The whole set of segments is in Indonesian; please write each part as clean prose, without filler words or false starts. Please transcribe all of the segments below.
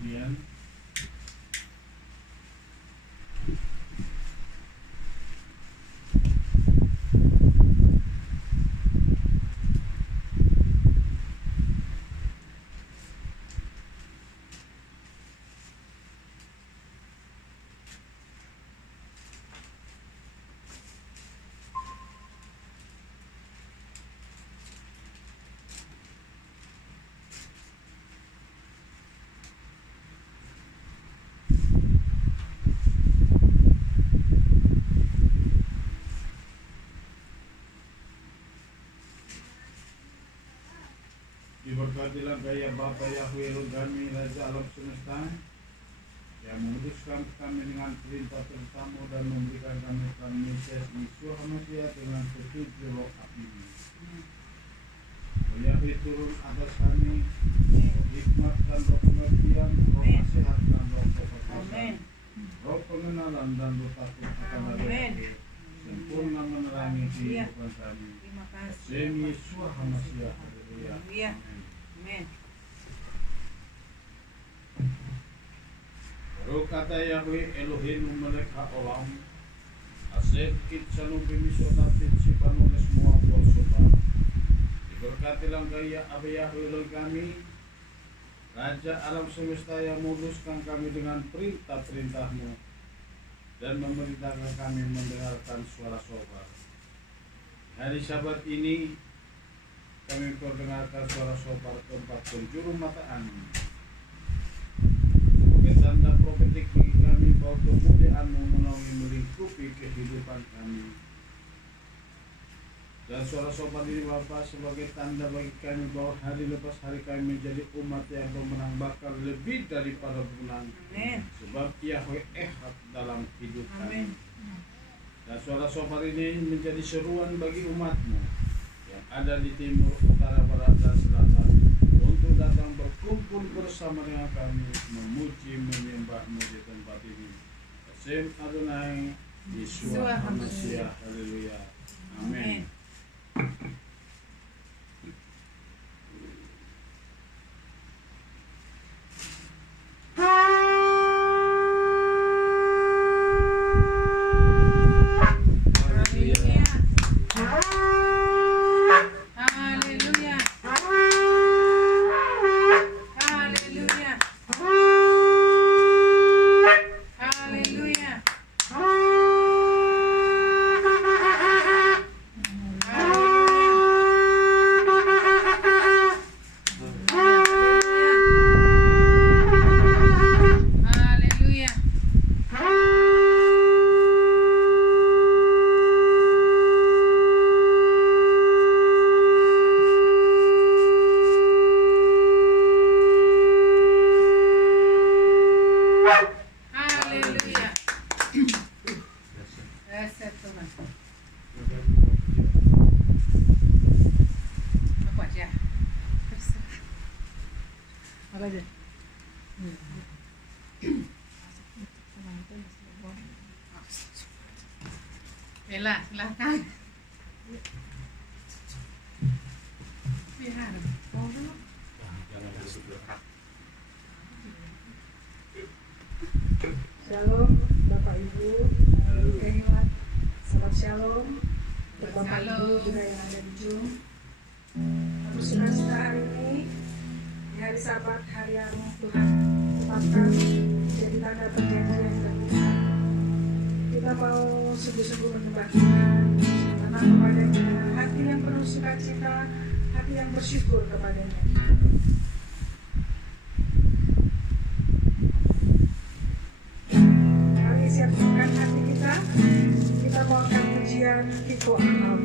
Inian. Diberkatilah gaya Bapa Yahweh kami Raja alam semesta yang memutuskan kami dengan perintah-perintahmu dan memberikan kami Tuhan Yesus Yeshua HaMashiach dengan petunjuk roh apimu. Yahweh turun atas kami hikmat dan roh pengertian, roh nasihat dan roh kepercayaan, roh pengenalan dan roh takut akan Tuhan, sempurna menerangi kehidupan kami. Demi Yeshua HaMashiach. Haleluya. Amin. Baru kata Yahweh Elohim melek haolam Asep kit sanu bimisotatit si panulis semua bolsopan. Diberkatilah gaya Abe Yahweh oleh kami Raja alam semesta yang memuluskan kami dengan perintah-perintahmu dan memerintahkan kami mendengarkan suara sobar. Hari Sabat ini kami mendengarkan suara sobar keempat penjuru mata angin. Sebagai tanda profetik bagi kami bahwa kemuliaan-Mu menaungi melingkupi kehidupan kami. Dan suara sobar ini Bapa sebagai tanda bagi kami bahwa hari lepas hari kami menjadi umat yang pemenang bahkan lebih daripada pemenang. Amen. Sebab Yahweh Ehad dalam hidup kami. Dan suara sobar ini menjadi seruan bagi umat-Mu yang ada di timur, utara, barat, dan selatan untuk datang berkumpul bersama dengan kami memuji menyembah-Mu di tempat ini. Hashem Adonai Yeshua HaMashiach. Haleluya. Amin. Bella, silakan. Shalom Bapak Ibu, salam shalom untuk Bapak Ibu juga yang ada di Zoom. Kita hari ini di hari Sabat, hari yang Tuhan tetapkan jadi tanda perjanjian dan Tuhan. Kita mau sungguh-sungguh menyembah Tuhan karena kepadanya hati yang penuh sukacita, hati yang bersyukur kepadanya. Mari siapkan hati kita mau akan pujian Kiko Aham.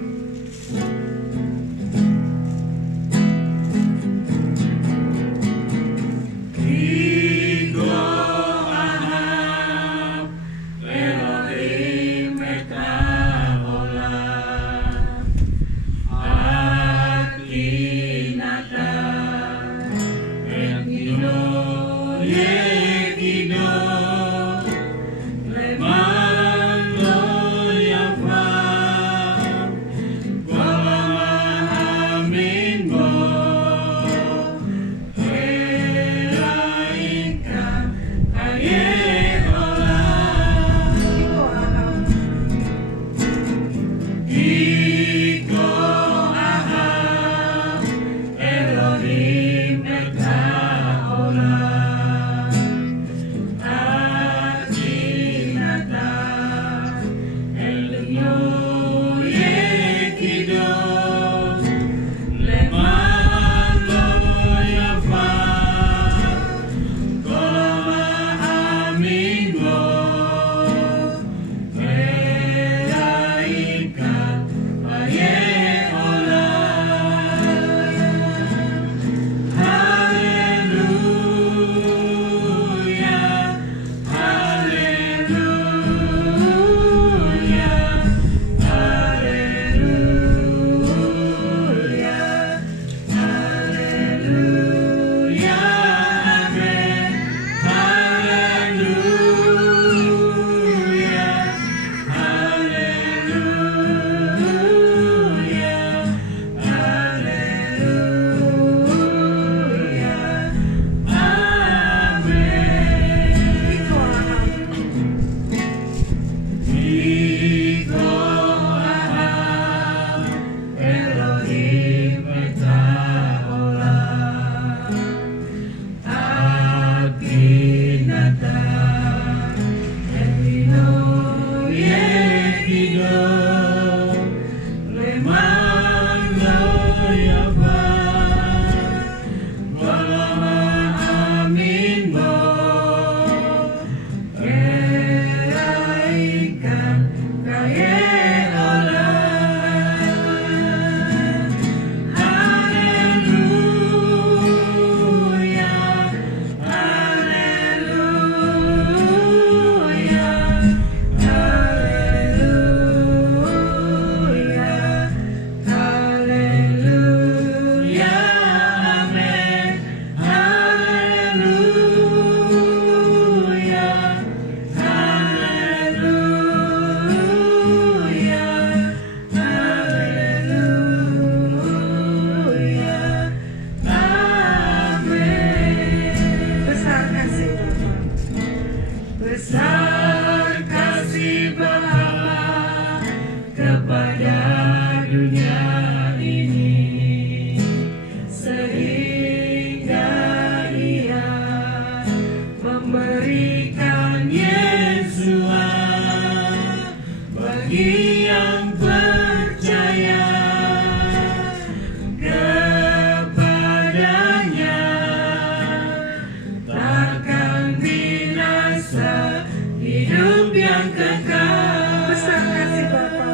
yang kekal. Besar kasih Bapa,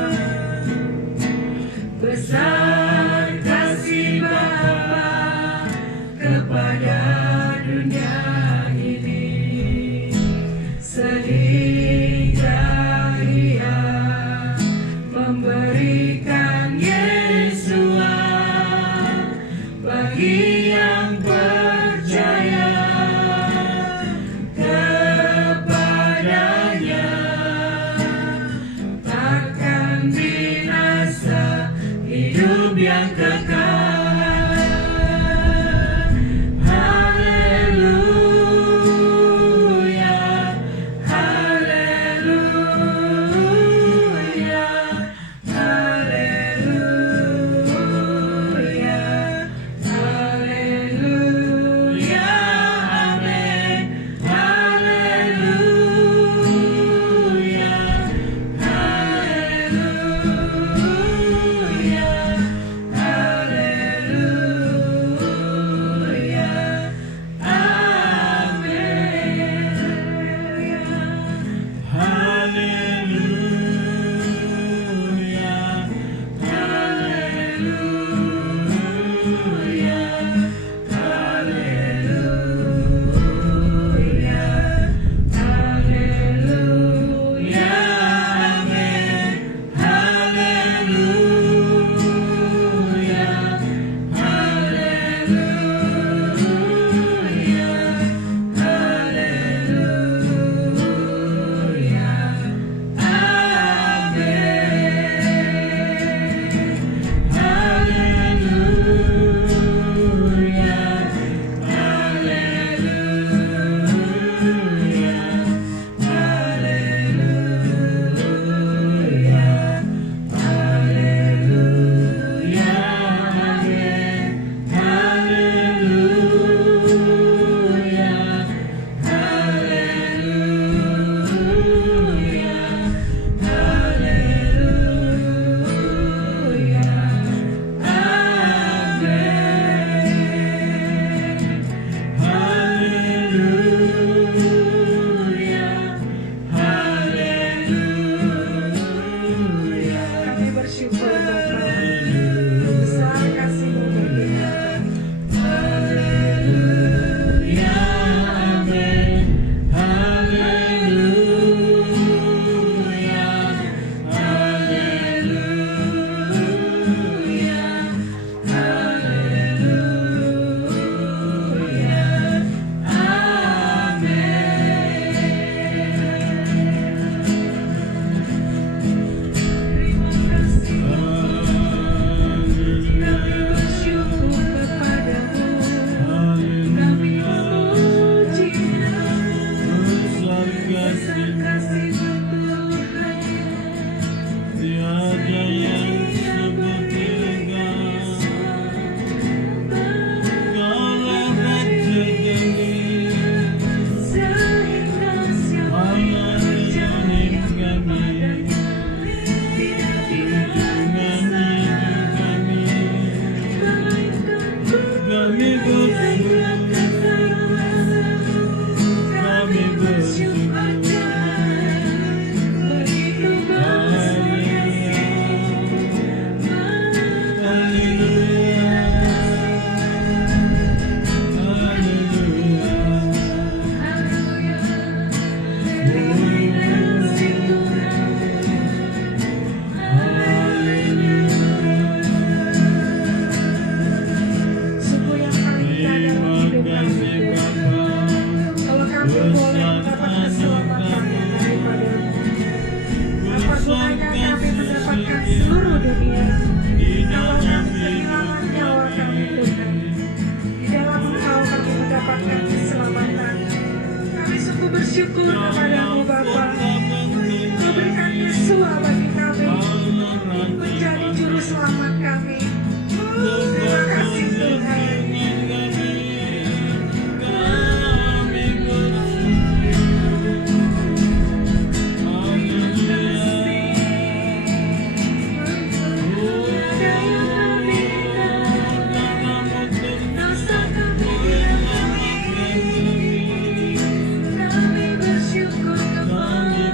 Besar kasih Bapa kepada dunia ini, sehingga Ia memberikan Yesua bagi yang percaya kepadanya, takkan binasa, hidup yang kekal. Haleluya, haleluya, haleluya, haleluya, amin. Haleluya, haleluya, haleluya, kami bersyukur Bapa, besar kasih-Mu bagi kami. haleluya, amin. Haleluya, haleluya, haleluya, Terima kasih, kami bersyukur kepadamu, kami memuji-Mu. Besar kasih-Mu Tuhan, tiada yang seperti Engkau. Kaulah Raja kami, sehingga siapa yang percaya kepadanya tidak binasa, melainkan kami bersyukur. begitu besarnya Haleluya, haleluya, sungguh yang paling indah dalam hidup kami kalau kami boleh mendapatkan keselamatan yang daripada-Mu. Apabila kami mendapatkan seluruh dunia, kalau kami kehilangan nyawa kami Tuhan, di dalam Engkau kami mendapatkan keselamatan. Kami sungguh bersyukur kepada-Mu Bapa. Kau berikan Yesua bagi kami menjadi juru selamat kami. Terima kasih Tuhan. kami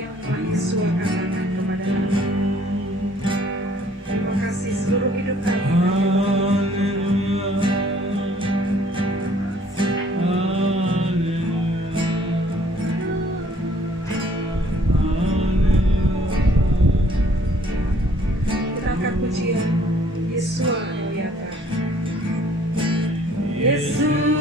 yang telah Yesus katakan kepada kami. Terima kasih seluruh hidup kami. Kita angkat pujian Yesus Eliaka. Yesus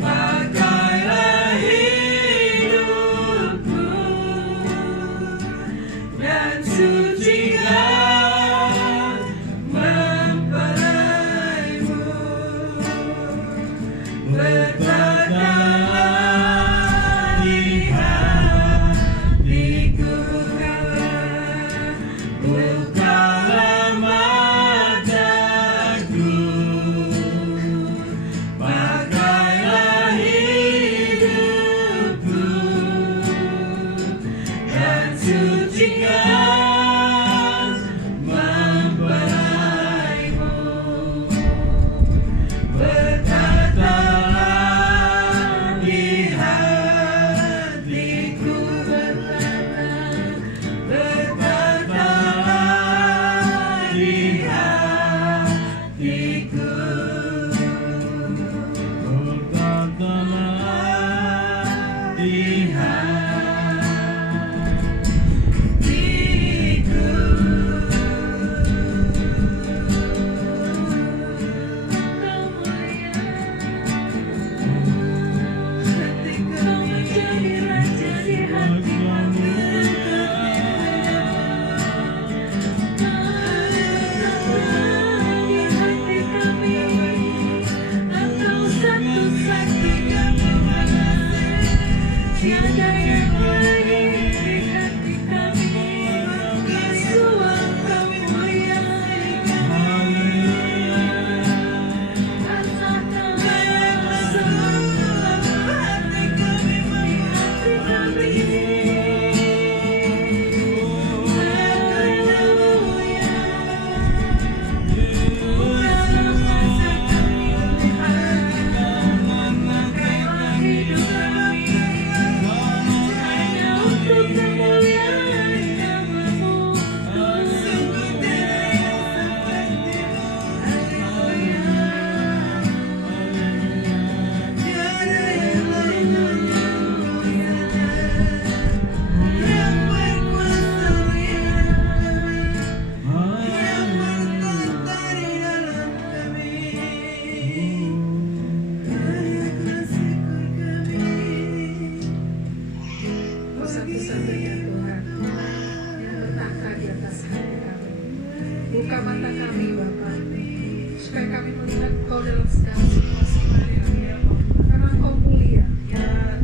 Pakailah hidupku buka mata kami Bapa, supaya kami melihat Kau dalam segala situasi. Haleluya. Karena Kau mulia,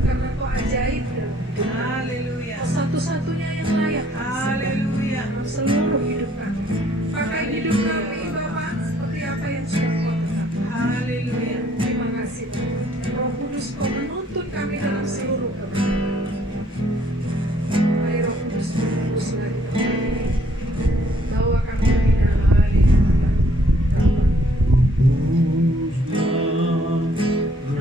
karena Kau ajaib dalam hidup kami. Haleluya. Kau satu-satunya yang layak Haleluya. dalam seluruh hidup kami. Pakai hidup kami Bapa seperti apa yang sudah Kau tetapkan. Haleluya. Terima kasih Tuhan. Roh Kudus Kau menuntun kami dalam seluruh kebenaran. Mari Roh Kudus menembus lagi tempat ini. Bawa kami lebih dalam. Haleluya. Puslah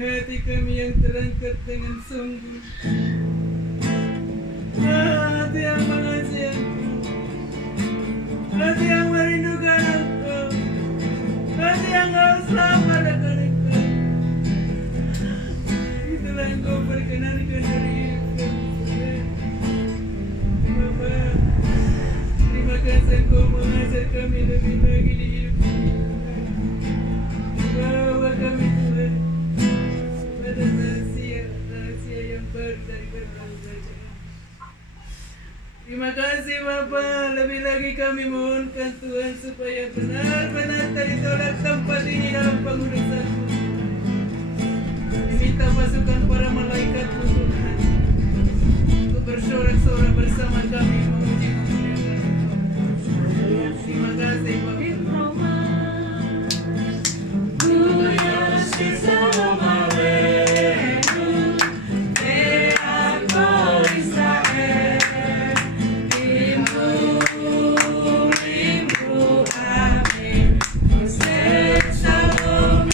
hati kami yang terangkat dengan sungguh. Hati yang mengasihi Engkau, hati yang merindukan Engkau, hati yang haus lapar akan Engkau. Itulah Engkau perkenankan dari hidup kami. Bapa, terima kasih Engkau mengajar kami lebih lagi di hidup kami. Bawa kami Tuhan pada rahasia yang baru dari berlalu. Terima kasih Bapa, lebih lagi kami mohonkan Tuhan supaya benar-benar ditolak tempat ini dalam pengurusan-Mu. Diminta pasukan para malaikat-Mu Tuhan untuk bersorak-sorak bersama kami memuji memuliakan Engkau. Terima kasih Bapa. Shalom,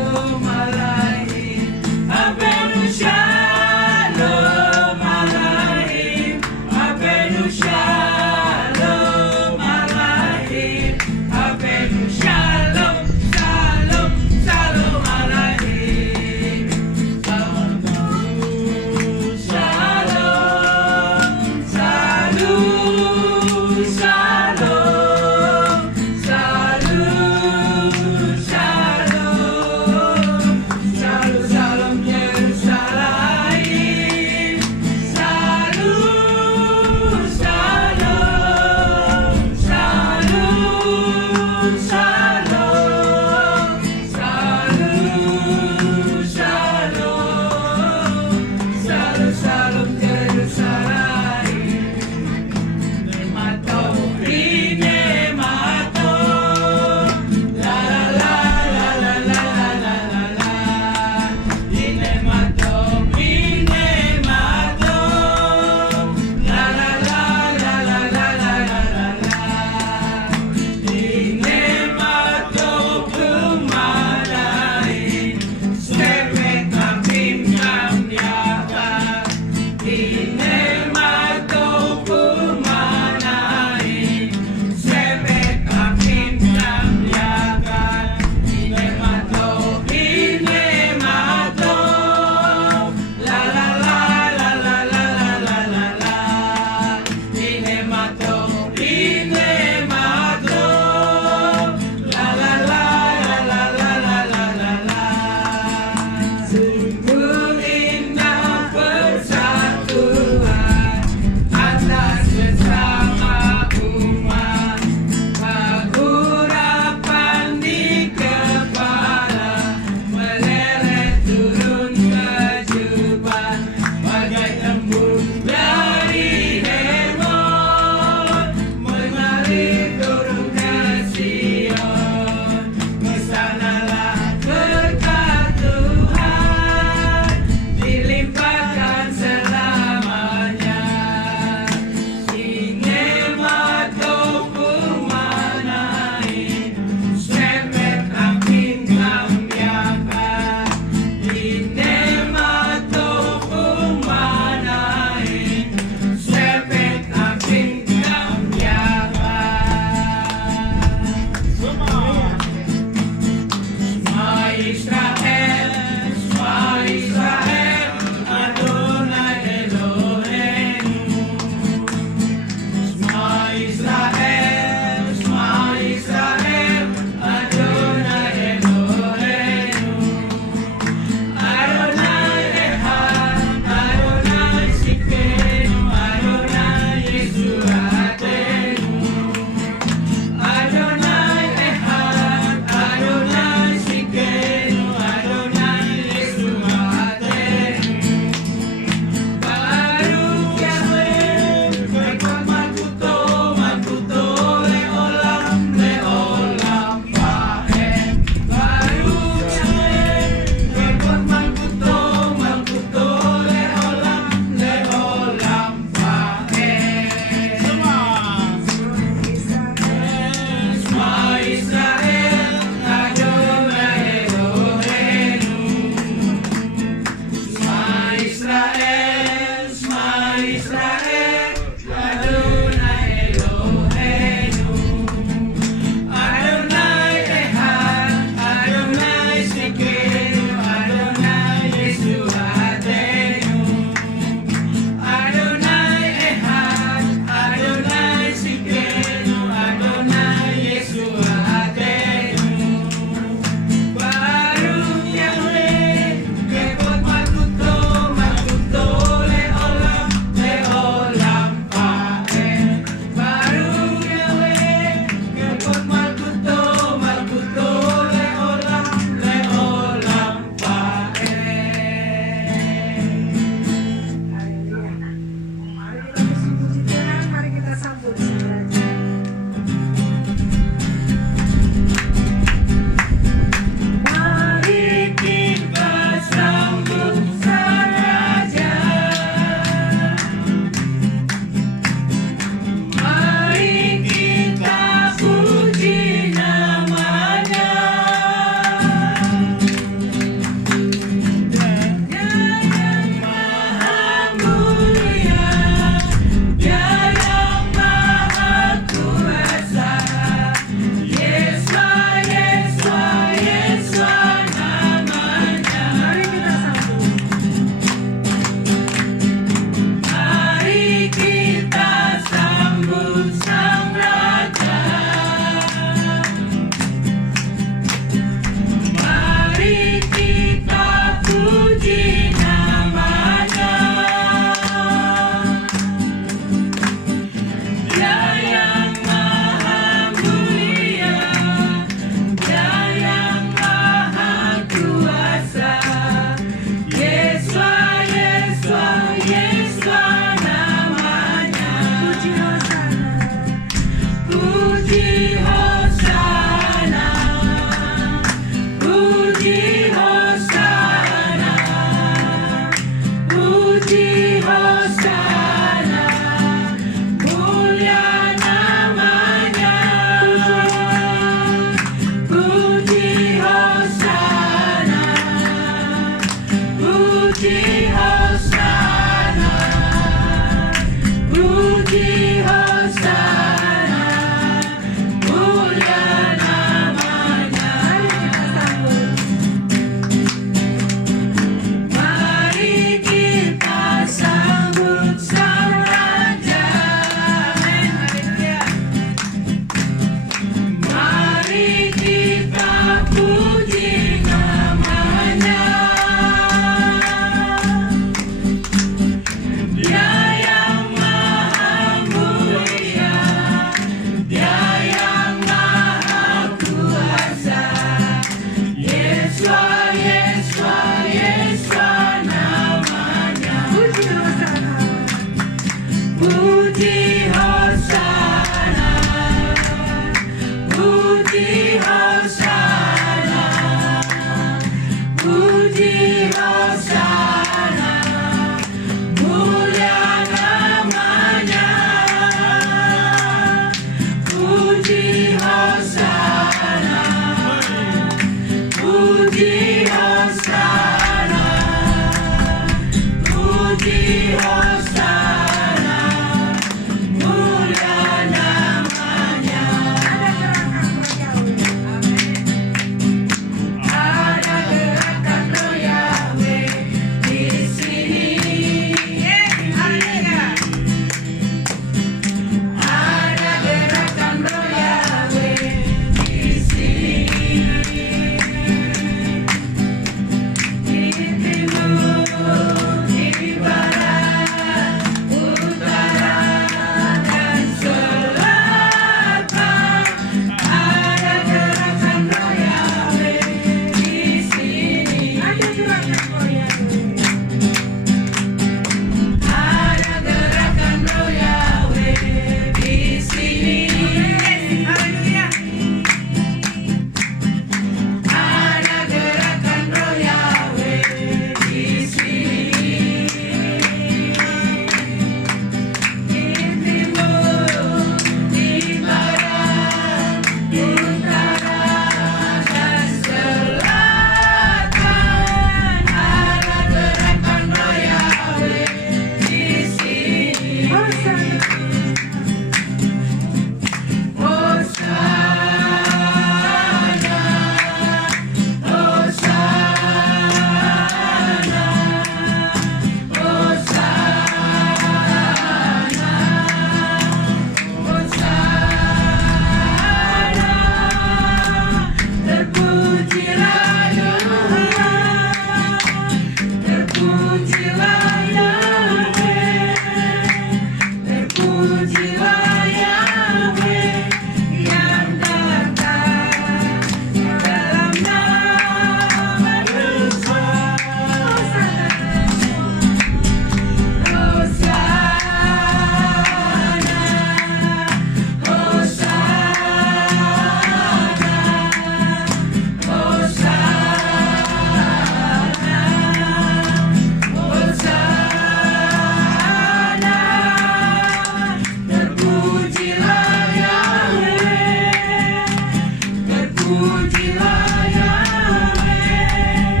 Terpujilah Yahweh,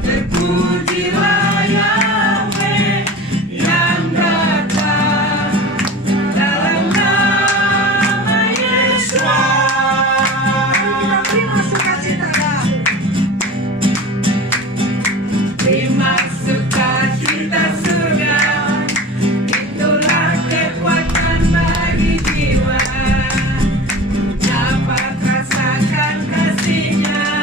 terpujilah Yahweh yang datang dalam nama Yesus. Terima sukacita Terima sukacita surga, itulah kekuatan bagi jiwa. Dapat rasakan kasih-Nya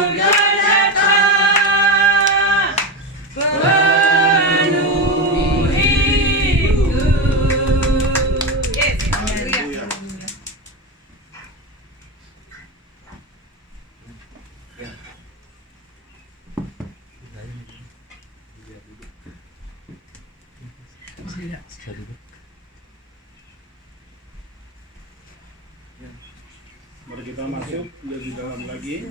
surga datang, penuhiku. Yes, haleluya. Mari kita masuk lebih dalam lagi.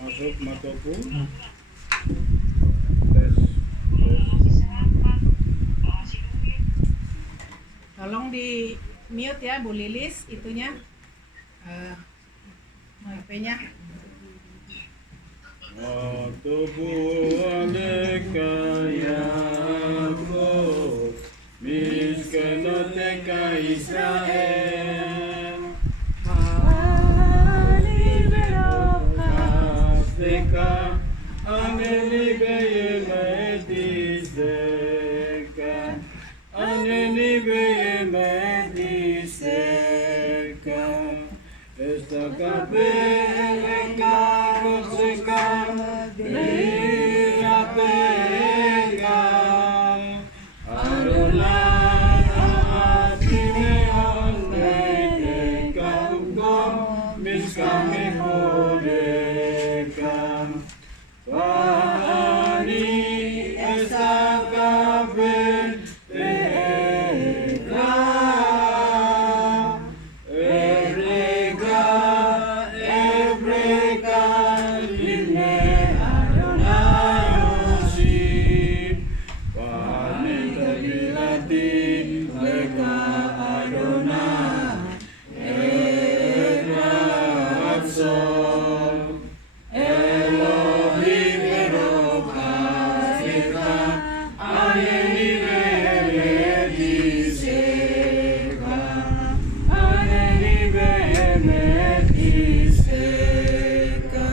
Masuk mataku. Tes. Tolong di mute ya Bu Lilis itunya HP-nya. Tubuh aleka Yakub, miskenoteka Israel. Afrika, aneni beye mediseka, aneni beye mediseka, estaka beka koseka, bea beka, arolan atime onete kabukom, miskame kodekam. Wahani esakaben Ebreka Line Adonai Osi Wahani terbilati Leka Adonai Ebraham Elohim Eroka Aneni Behemediseka Aneni Behemediseka.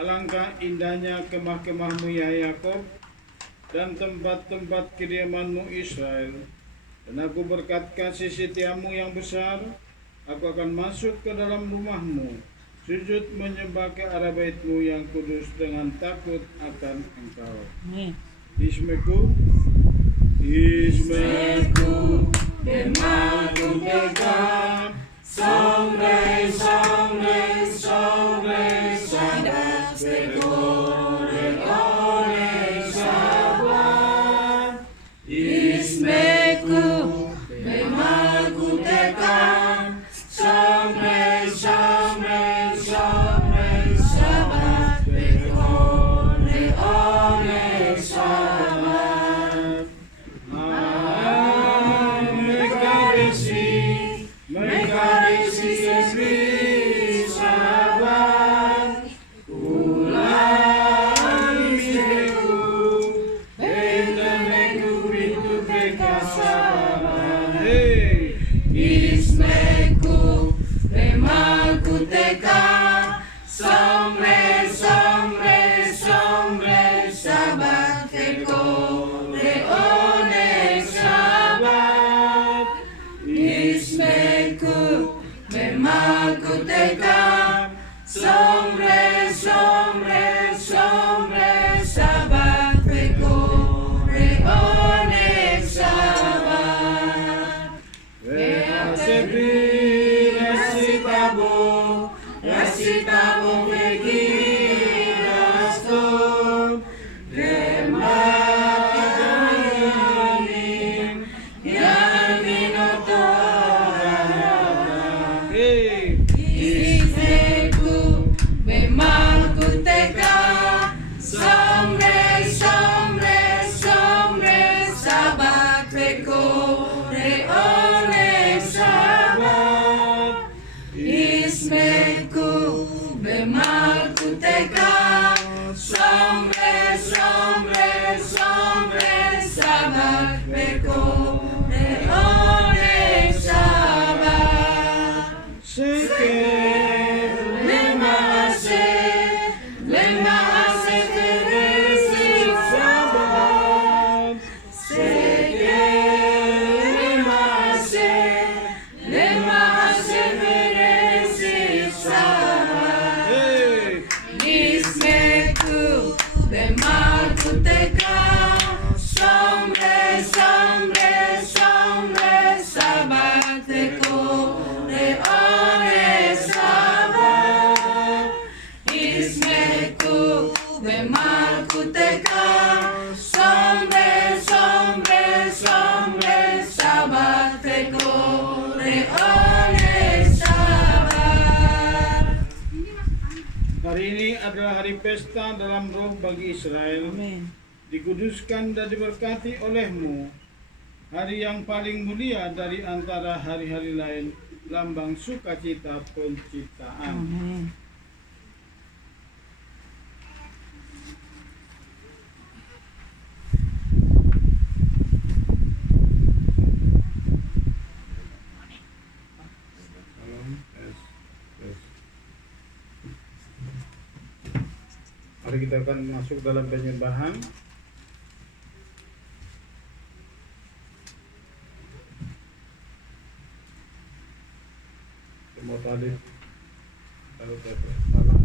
Alangkah indahnya kemah-kemahmu ya Yakub dan tempat-tempat kediamanmu Israel. Dan aku berkat kasih setiamu yang besar, aku akan masuk ke dalam rumahmu, sujud menyembah ke arah baitmu yang kudus dengan takut akan engkau. Ismeku Bemaku tegak, songre sabat, sekore ore sabat. Ismeku bemaku tegak, songre sabat, sekore ore sabat. Mekarisi Esri sabat, ulang istriku, bentemeku itu beka sabat. Ismeku, bemaku teka, somre sabat, teko reone sabat. Ismeku, bemaku teka, somre sabat, teko reone sabat. Veasebi rasitabo vekidasto, Demakidayamin, Yaminotorana. Ismeku, bemaku teka, somre sabat, teko reone sabat. Ismeku, bemaku teka, somre sabat, teko reone Hari ini adalah hari pesta dalam roh bagi Israel. Amen. Dikuduskan dan diberkati olehmu. Hari yang paling mulia dari antara hari-hari lain, lambang sukacita penciptaan. Amen. Mari kita akan masuk dalam penyembahan. Semua tadi lalu salah.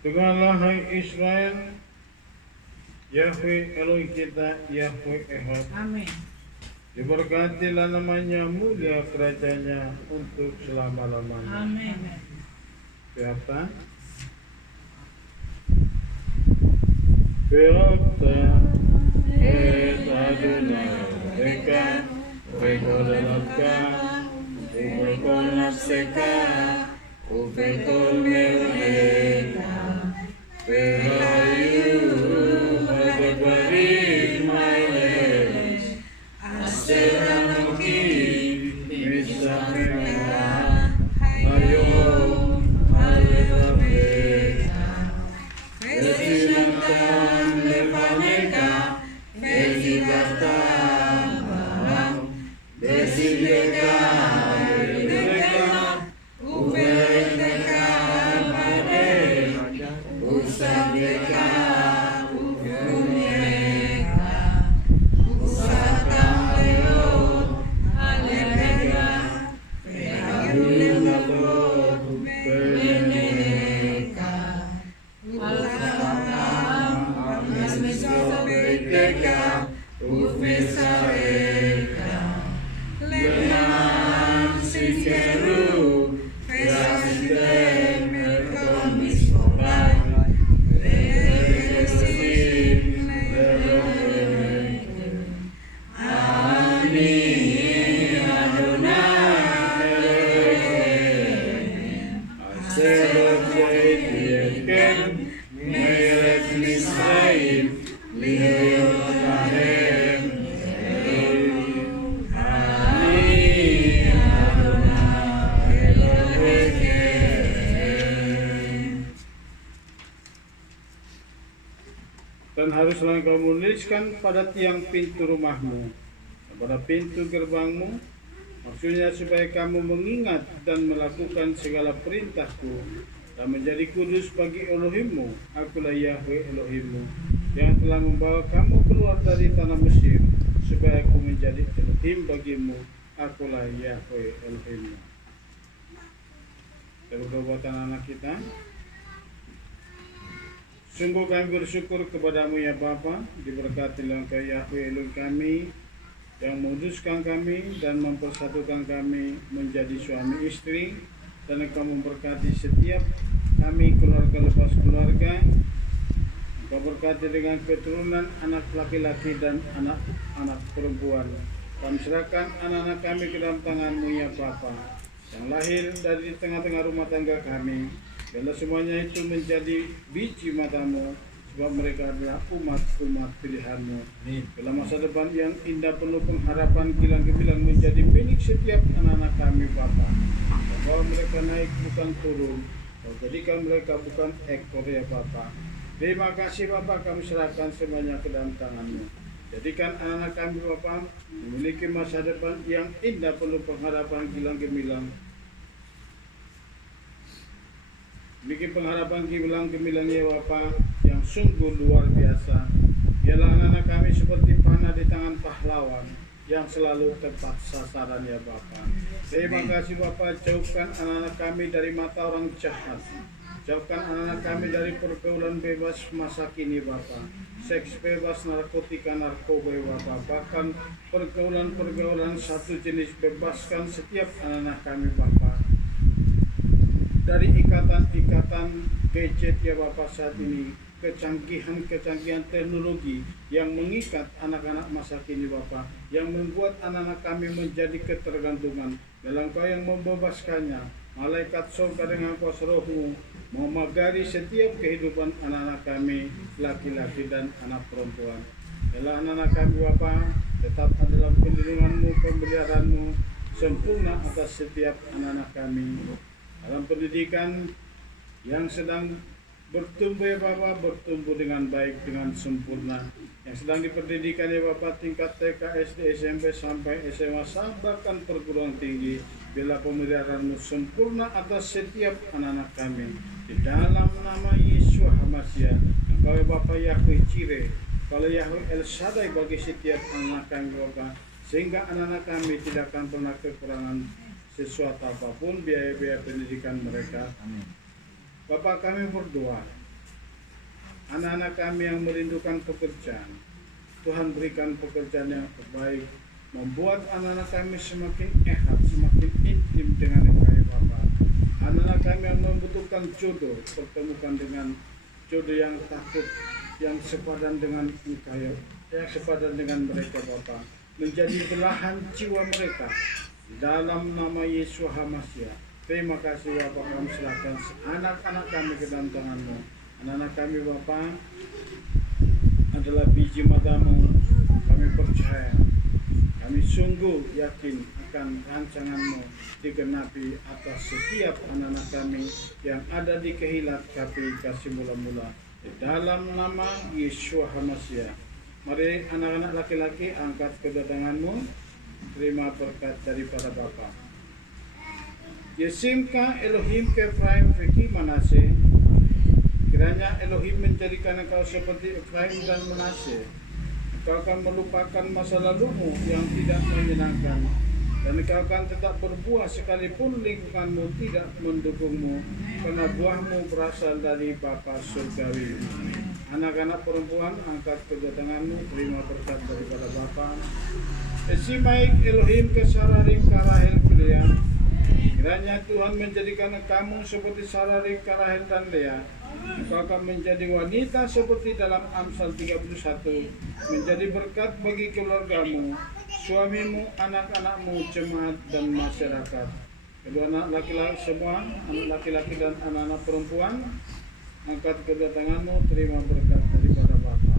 Dengarlah hai Israel, Yahweh Elohim kita, Yahweh Ehad. Amin. Diberkatilah namanya, mulia kerajaannya untuk selama-lamanya. Amin. Siapa? Berkata, Adonai, Eka, Ubekolalaka, Ubekolaseka, Ubekol Meleka, Berayu, Hadabarim Mailes, Aseranoki, Misameka, Ayom, Alevaveka, Vezilantam Levaneka, Vezilatam Balam, Vezileka, Vezileka, Uveleka, Badeka, Usabeka, Uvuneka, Usatam Leon, Aleveka, Vegalulenato, Veleneka, Usatam, Amesmisobeteka, Uvesareka, Lenam Sikeru, Vesasitem, Mercomisforai, Vegesim, Veromekem, Ani Adonai, sebab jadikan Meres Misraim Lihat Lahem Elohim Ani Adonai Elohim. Dan haruslah engkau menuliskan pada tiang pintu rumahmu, pada pintu gerbangmu, maksudnya supaya kamu mengingat dan melakukan segala perintahku dan menjadi kudus bagi Elohimmu. Akulah Yahweh Elohimmu yang telah membawa kamu keluar dari tanah Mesir, supaya aku menjadi Elohim bagimu. Akulah Yahweh Elohimmu. Kita berdoa buat anak kita. Sungguh kami bersyukur kepadamu ya Bapa, diberkatilah Engkau Yahweh Elohim kami yang menguduskan kami dan mempersatukan kami menjadi suami istri, dan Engkau memberkati setiap kami keluarga lepas keluarga. Engkau berkati dengan keturunan anak laki-laki dan anak-anak perempuan. Kami serahkan anak-anak kami ke dalam tangan-Mu ya Bapa, yang lahir dari tengah-tengah rumah tangga kami. Biarlah semuanya itu menjadi biji mata-Mu, sebab mereka adalah umat-umat pilihan-Mu. Dalam masa depan yang indah penuh pengharapan, kilang gemilang menjadi milik setiap anak-anak kami Bapa. Bahwa mereka naik bukan turun, bahwa jadikan mereka bukan ekor ya Bapa. Terima kasih Bapa, kami serahkan semuanya ke dalam tangan-Mu. Jadikan anak-anak kami Bapa memiliki masa depan yang indah penuh pengharapan, kilang gemilang. Bikin pengharapan gemilang ya Bapa yang sungguh luar biasa. Biarlah anak-anak kami seperti panah di tangan pahlawan yang selalu tepat sasaran ya Bapa. Terima kasih Bapa, jauhkan anak-anak kami dari mata orang jahat. Jauhkan anak-anak kami dari pergaulan bebas masa kini Bapa. Seks bebas, narkotika, narkoba ya Bapa. Bahkan pergaulan-pergaulan satu jenis, bebaskan setiap anak-anak kami Bapa dari ikatan-ikatan gadget ya Bapak saat ini, kecanggihan teknologi yang mengikat anak-anak masa kini Bapak, yang membuat anak-anak kami menjadi ketergantungan. Dalam Kau yang membebaskannya, malaikat surga dengan kuasa Roh-Mu memagari setiap kehidupan anak-anak kami, laki-laki dan anak perempuan. Dalam anak-anak kami Bapak tetap dalam perlindungan-Mu, pemeliharaan-Mu sempurna atas setiap anak-anak kami. Dalam pendidikan yang sedang bertumbuh ya Bapak, bertumbuh dengan baik, dengan sempurna. Yang sedang dipendidikan ya Bapak, tingkat TK, SD, SMP sampai SMA, bahkan perguruan tinggi. Bila pemeliharaan-Mu sempurna atas setiap anak-anak kami. Di dalam nama Yesus HaMashiach, Engkau ya Bapak Yahweh Jireh, kalau Yahweh El Shaddai bagi setiap anak kami Bapak, sehingga anak-anak kami tidak akan pernah kekurangan sesuatu apapun biaya-biaya pendidikan mereka. Amin. Bapak, kami berdoa, anak-anak kami yang merindukan pekerjaan, Tuhan berikan pekerjaan yang terbaik, membuat anak-anak kami semakin ehat, semakin intim dengan Engkau ya Bapak. Anak-anak kami yang membutuhkan jodoh, pertemukan dengan jodoh yang takut, yang sepadan dengan Engkau, yang sepadan dengan mereka Bapak, menjadi belahan jiwa mereka. Dalam nama Yesus HaMashiach, terima kasih Bapak, kami serahkan anak-anak kami ke dalam tangan-Mu. Anak-anak kami Bapak adalah biji mata-Mu. Kami percaya, kami sungguh yakin akan rancangan-Mu digenapi atas setiap anak-anak kami yang ada di Kehilat KPI Kasih Mula-Mula. Di dalam nama Yesus HaMashiach, mari anak-anak laki-laki angkat kedua tangan-Mu. Terima berkat daripada Bapa. Yesimka Elohim Efraim Veki Manase. Kiranya Elohim menjadikan engkau seperti Efraim dan Manase. Engkau akan melupakan masa lalumu yang tidak menyenangkan, dan engkau akan tetap berbuah sekalipun lingkunganmu tidak mendukungmu, karena buahmu berasal dari Bapa Surgawi. Anak-anak perempuan, angkat kedua tanganmu, terima berkat daripada Bapa. Esimaik Elohim kesararing karahel Lea. Kiranya Tuhan menjadikan kamu seperti Sararing, Karahel dan Lea. Engkau akan menjadi wanita seperti dalam Amsal 31, menjadi berkat bagi keluargamu, suamimu, anak-anakmu, jemaat dan masyarakat. Kedua anak laki-laki semua, anak laki-laki dan anak-anak perempuan, angkat kedua tanganmu, terima berkat daripada Bapa.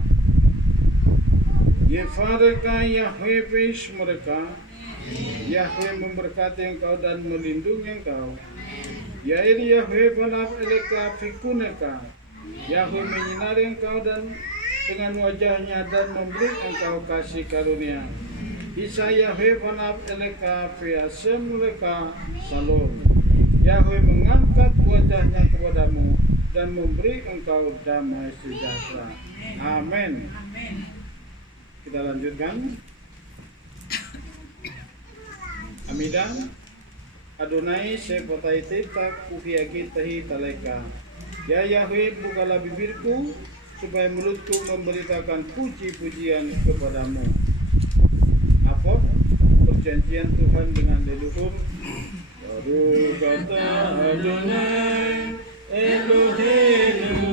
Yefareka Yahweh peace mereka, Yahweh memberkati engkau dan melindungi engkau. Yair Yahweh banap eleka fikuneka, Yahweh menyinari engkau dan dengan wajahnya dan memberi engkau kasih karunia. Isa Yahweh banap eleka fiasem mereka salom. Yahweh mengangkat wajahnya kepadamu dan memberi engkau damai sejahtera. Amin. Kita lanjutkan. Amida Adonai sepatai teta kufiagi tahi taleka. Ya Yahweh, bukalah bibirku supaya mulutku memberitakan puji-pujian kepadamu. Afot perjanjian Tuhan dengan leluhur. Baru kata Adonai Eloheinu,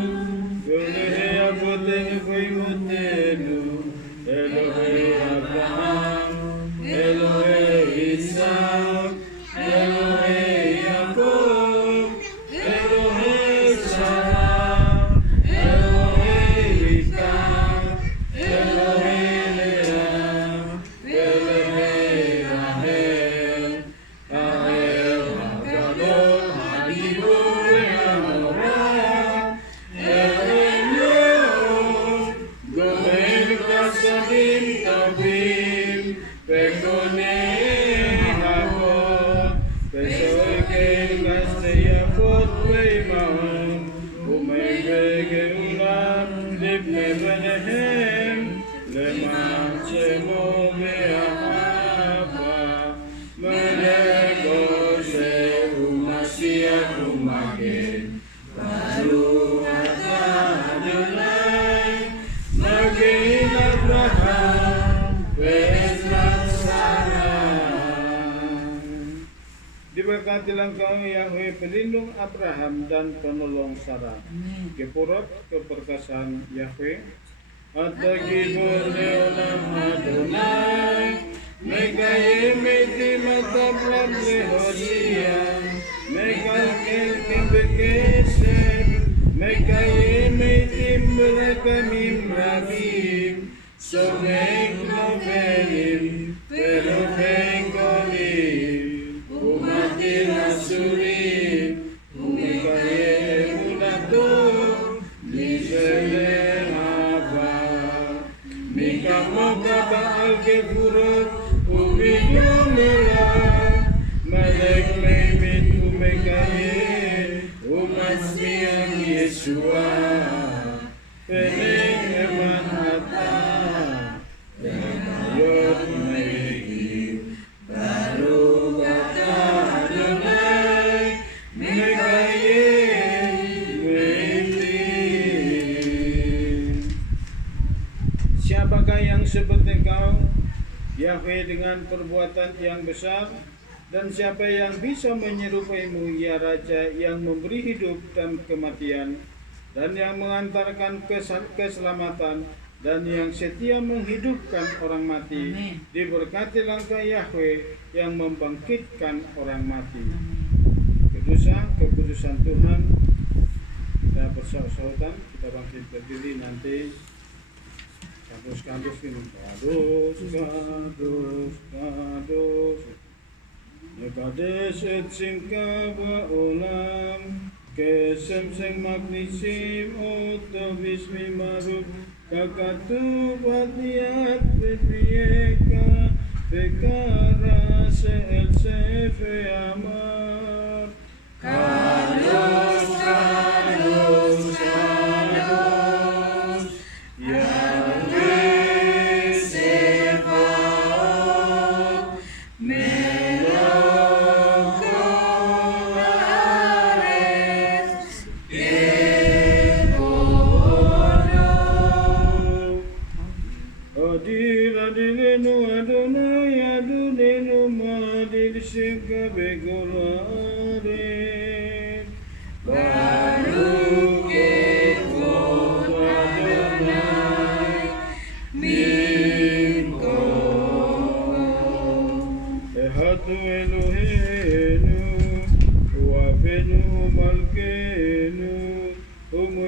Elohe avotenu koimotenu, Elohe Abraham, Elohe Ishak, Elohe Yakob, Elohe Sarah, Elohe Rivka, Elohe Leah, Elohe Rahel, Rahel Hagadol, Hadibur Yamorah, Elohe Gomer Kasadim Tabim, Pekone Hakot, Pesoike Kasteyafot Weimaon, Umebege Ulam, Libne Benehem, Lemam Semo Beahapa, Melego Seumasia Kumakin, Baru Ata Adonai, Magin Abraham, Bezrat Sarah. Diberkatilah engkau Yahweh pelindung Abraham dan penolong Sarah. Kepurut keperkasaan Yahweh. At-Tagibur Leolam Adonai, Mekayim iti matablam lehosia, Mekayim kembekesen, Mekayim iti merakamim rabim, Somek novelim, perofengolim, Umatir asurim, Umikayim unatum, Lisele haba, Mikamoka baal kefurot, Umidumela, Malek lemit umekayim, Umasmiang Yeshua, Peleng eman hata, Yot megim, Baru kata Adonai, Mekayim metim. Siapakah yang seperti kau, Yahweh, dengan perbuatan yang besar? Dan siapa yang bisa menyerupaimu, ya Raja yang memberi hidup dan kematian, dan yang mengantarkan keselamatan, dan yang setia menghidupkan orang mati? Amin. Diberkatilah engkau Yahweh yang membangkitkan orang mati. Keputusan Tuhan. Kita bersaut-sautan, kita bangkit berdiri nanti. Kadus ini. Kadus. Yekades et simka ba'olam, Kesem seng magnisim oto bismi maruk, Kakatu batiat betrieka, Bekara se'el sefe amar. Kados, kados, kados, Yahweh Sebaot, Melok Kohares, Yehono. Adir adirenu Adonai, Adonenu madir seka begolare.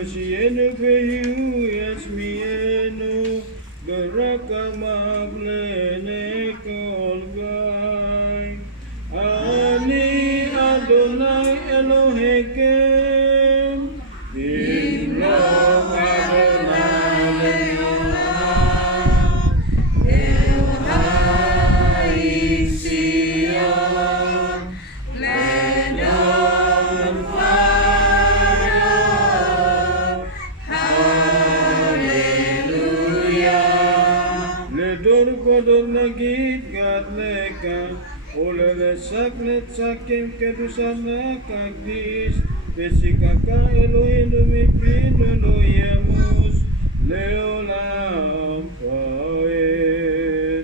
Masieno kayu yasmieno geraka mablene kolgai Ani Adonai Elohim Imloh Adonai Elohai Sion Lenon Faro Hallelujah Ledor kodor nagit gadleka Oleh saklet sakim kedusana kagdis Besikaka Elohim dumipin Elohimus Leolam Faed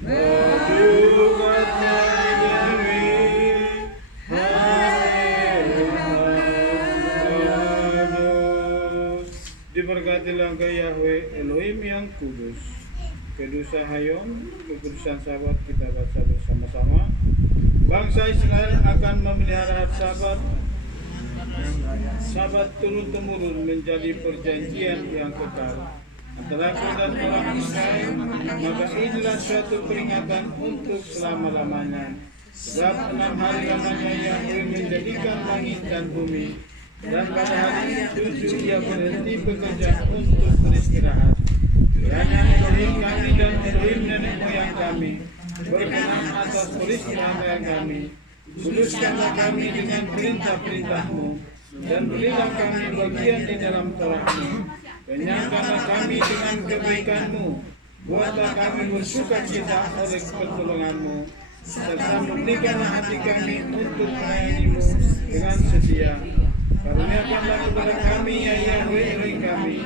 Badugatnya Dewi Hayanos Diberkatilah ke Yahweh Elohim yang kudus Kedusah Hayom, kekudusan Sabat kita baca bersama-sama. Bangsa Israel akan memelihara Sabat. Sabat turun-temurun menjadi perjanjian yang kekal antara aku dan orang Israel. Maka inilah suatu peringatan untuk selama-lamanya. Sebab 6 hari lamanya Yahweh menjadikan langit dan bumi. Dan pada hari 7 ia berhenti bekerja untuk beristirahat. Kiranya Elohim kami dan Elohim nenek moyang kami berkenan atas peristirahatan kami. Kuduskanlah kami dengan perintah-perintah-Mu dan berilah kami bagian di dalam Torah-Mu. Kenyangkanlah kami dengan kebaikan-Mu. Buatlah kami bersuka cita oleh pertolongan-Mu. Serta murnikanlah hati kami untuk melayani-Mu dengan setia. Karuniakanlah kepada kami ya Yahweh Elohim kami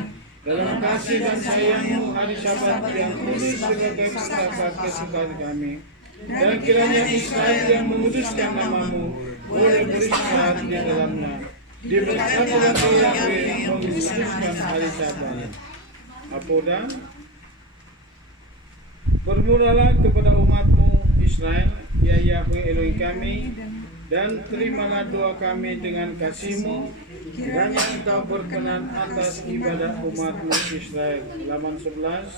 dalam kasih dan sayang-Mu hari Sabat yang kudus sebagai pertanda kesukaan kami. Dan kiranya Israel yang menguduskan nama-Mu boleh beristirahat di dalamnya. Diberkatilah Yahweh yang menguduskan hari Sabat. Apoda, bermulalah kepada umat-Mu Israel, ya Yahweh Elohim kami, dan terimalah doa kami dengan kasih-Mu. Kiranya Engkau berkenan atas ibadah umat-Mu Israel. Halaman 11.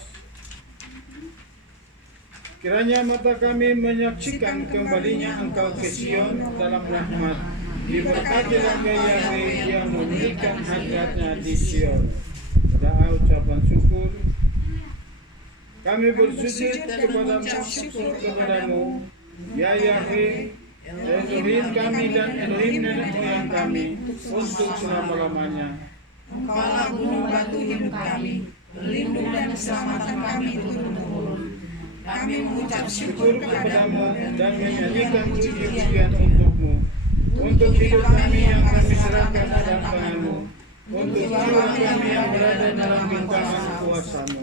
Kiranya mata kami menyaksikan kembalinya Engkau ke Sion dalam rahmat. Diberkatilah Yahweh yang memberikan hadiratnya di Sion. Doa ucapan syukur. Kami bersujud kepadamu, ya Yahweh, Elohim kami dan Elohim nenek moyang kami untuk selama-lamanya. Engkaulah gunung batu hidup kami, pelindung dan keselamatan kami turun-temurun. Kami mengucap syukur kepadamu dan menyanyikan puji-pujian untuk-Mu. Untuk hidup kami yang kami serahkan dalam tangan-Mu. Untuk jiwa kami yang berada dalam genggaman kuasa-Mu.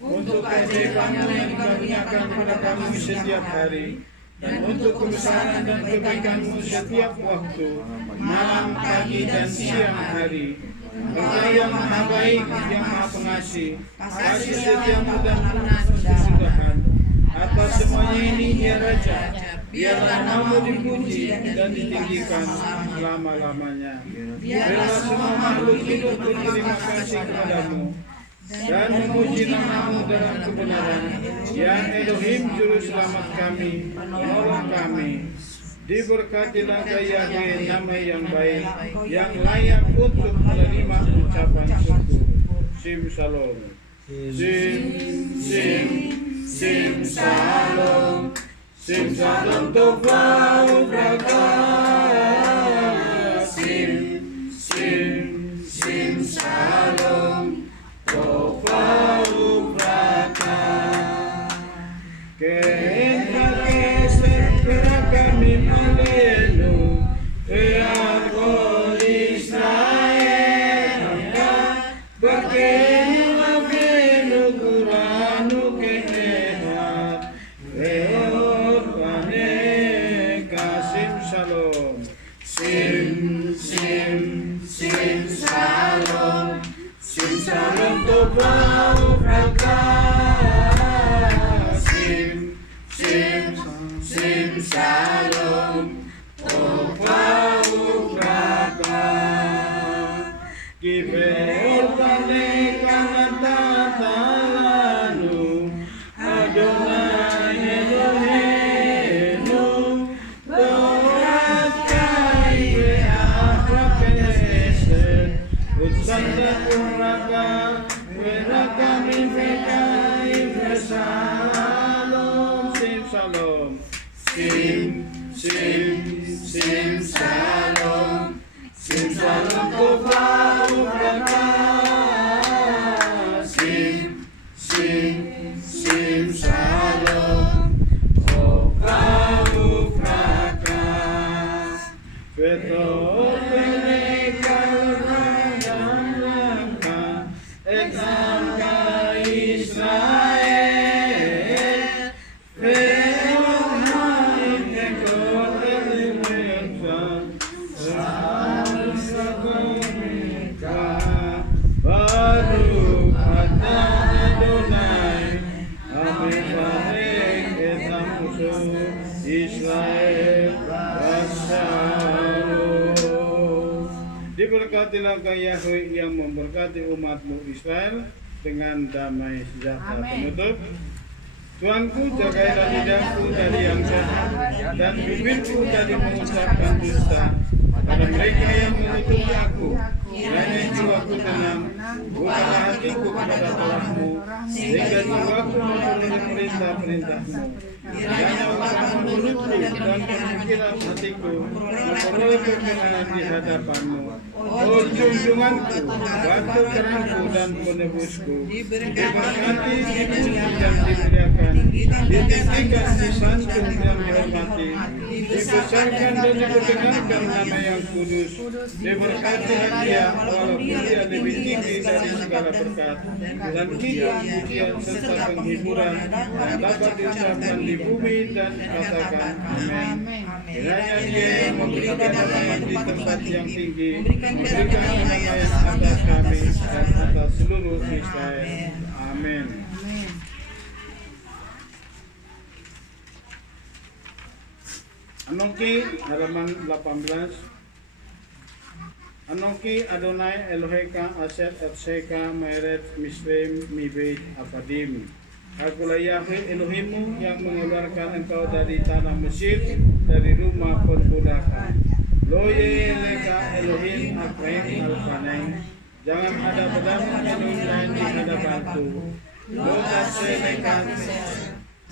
Untuk keajaiban-Mu yang dikaruniakan kepada kami setiap hari. Dan untuk kebesaran dan kebaikan-Mu setiap waktu, malam, pagi, dan siang hari. Engkau yang maha baik, yang maha pengasih, kasih setia-Mu dan penuh kesudahan. Atas semuanya ini ya Raja, biarlah nama-Mu dipuji dan ditinggikan selama-lamanya. Biarlah semua makhluk hidup berterima kasih kepadamu dan memuji nama-Mu dalam kebenaran. Ya Elohim juru selamat kami, penolong kami. Diberkatilah Yahweh nama yang baik, yang layak untuk menerima ucapan syukur. Sim Shalom. Sim Shalom. Sim Shalom Tova Ubraka. Sim Shalom Tova Ubraka. Kehendak kami alelu, Eargol Israel, Bakenu Avenu Kuranu Kehehat, Reot Paneka. Sim Shalom. Sim Shalom. Sim Shalom Tova Ubraka. Sim Shalom Tova Ubraka. Give Raka, Raka Mimpekai Shalom, Sim Shalom, Sim Shalom, Sim Shalom Kovau Raka, Sim Shalom Kovau Raka, Veto Diberkatilah Engkau Yahweh yang memberkati umat-Mu Israel dengan damai sejahtera penutup. Tuanku, jagailah lidahku dari yang jahat dan bibirku dari mengucapkan dusta. Pada mereka yang menutupi aku, hanya jiwaku tenang. Bukalah hatiku kepada Tuhanmu, sehingga jiwaku memenuhi perintah-perintah-Mu. Hanya engkau menurutku dan pemikiran hatiku memperoleh kebenaran di hadapan-Mu. Oh junjunganku, batu terangku dan penebusku, diberkati, dipuji dan dimuliakan, ditinggikan, disanjung dan dihormati, dibesarkan dan diperdengarkan nama yang kudus. Diberkati Dia walaupun Dia lebih tinggi dari segala berkat, dan hidup, pujian serta penghiburan yang dapat diucapkan di bumi dan katakan amin. Kiranya Dia yang memberikan nama di tempat yang tinggi, memberikan nama yang atas kami dan atas seluruh Israel. Amin. Anoki halaman 18. Anoki Adonai Eloheka Asher Etseka Meret Misraim Mibet Afadim. Akulah Yahweh Elohimmu yang mengeluarkan engkau dari tanah Mesir, dari rumah perbudakan. Loye leka Elohim Akwain Alfanain. Jangan ada pedang Elohim lain di hadapanku. Lo taseleka,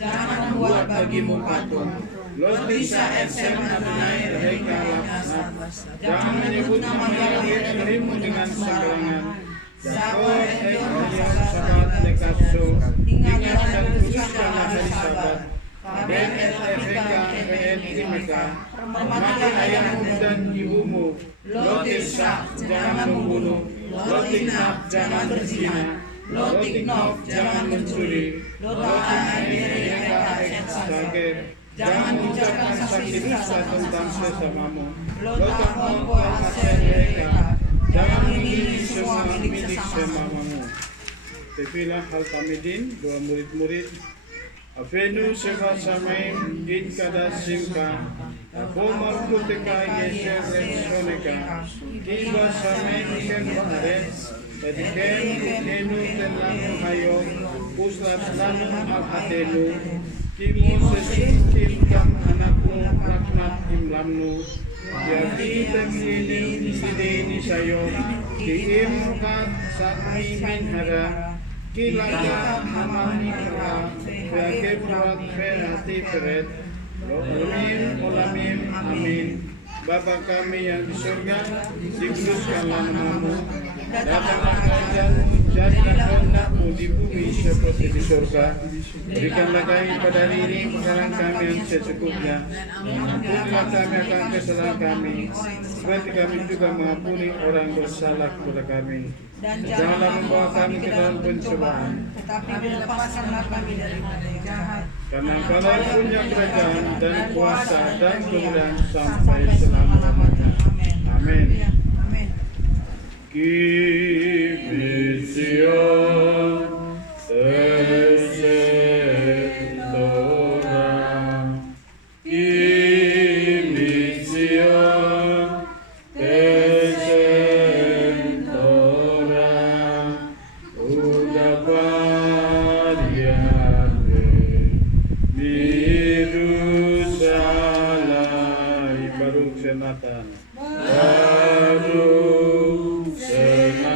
jangan buat bagimu patung. Lo bisa Esem Adonai Eloheka Laknat. Jangan menyebut nama Yahweh Elohimmu dengan sembarangan. Jakor Elohim Sabat Lekatso. Ingat dan khususkanlah hari Sabat. Ben Eloheka Ben Imeka. Hormati ayahmu dan ibumu. Lo tisah, jangan membunuh. Lo tiknaf, jangan berzina. Lo tiknof, jangan mencuri. Lo ta'amireka ekstagir. Jangan ucapkan saksi dusta tentang sesamamu. Lo takmoko asal mereka. Jangan memilih semua milik sesamamu. Tepilah Al-Tamidin, dua murid-murid. Avenu Seva Samaim Din Kada Simka Abomar Kuteka Yesher Lensoneka Tiba Samaim Iken Baharet Ediken Denu Tenlanu Hayo Puslat Lanu Al-Hatenu Timu Sesin Kim Anakmu Laknat Imlamnu Yaki Temsini Sideni Sayo Kiim Kat Satmi Minhara Kilaka Hamani Kera Bagi Puat Ferati Feret Olamim Olamim Amin. Bapa kami yang di surga, dikuduskanlah namamu. Datanglah kerajaanmu, jadilah kehendakmu di bumi seperti di surga. Berikanlah kami pada hari ini makanan kami yang secukupnya. Ampunilah kami akan kesalahan kami, seperti kami juga mengampuni orang bersalah kepada kami. Dan janganlah membawa kami ke dalam pencobaan, tetapi lepaskanlah kami daripada yang jahat. Karena Engkaulah punya kerajaan dan kuasa dan kemuliaan sampai selama-lamanya. Amin. Amin. Kivision tersetora, kivision tersetora, udah pariane Yerusalem, Baruch Senatan, Baruch Senatan.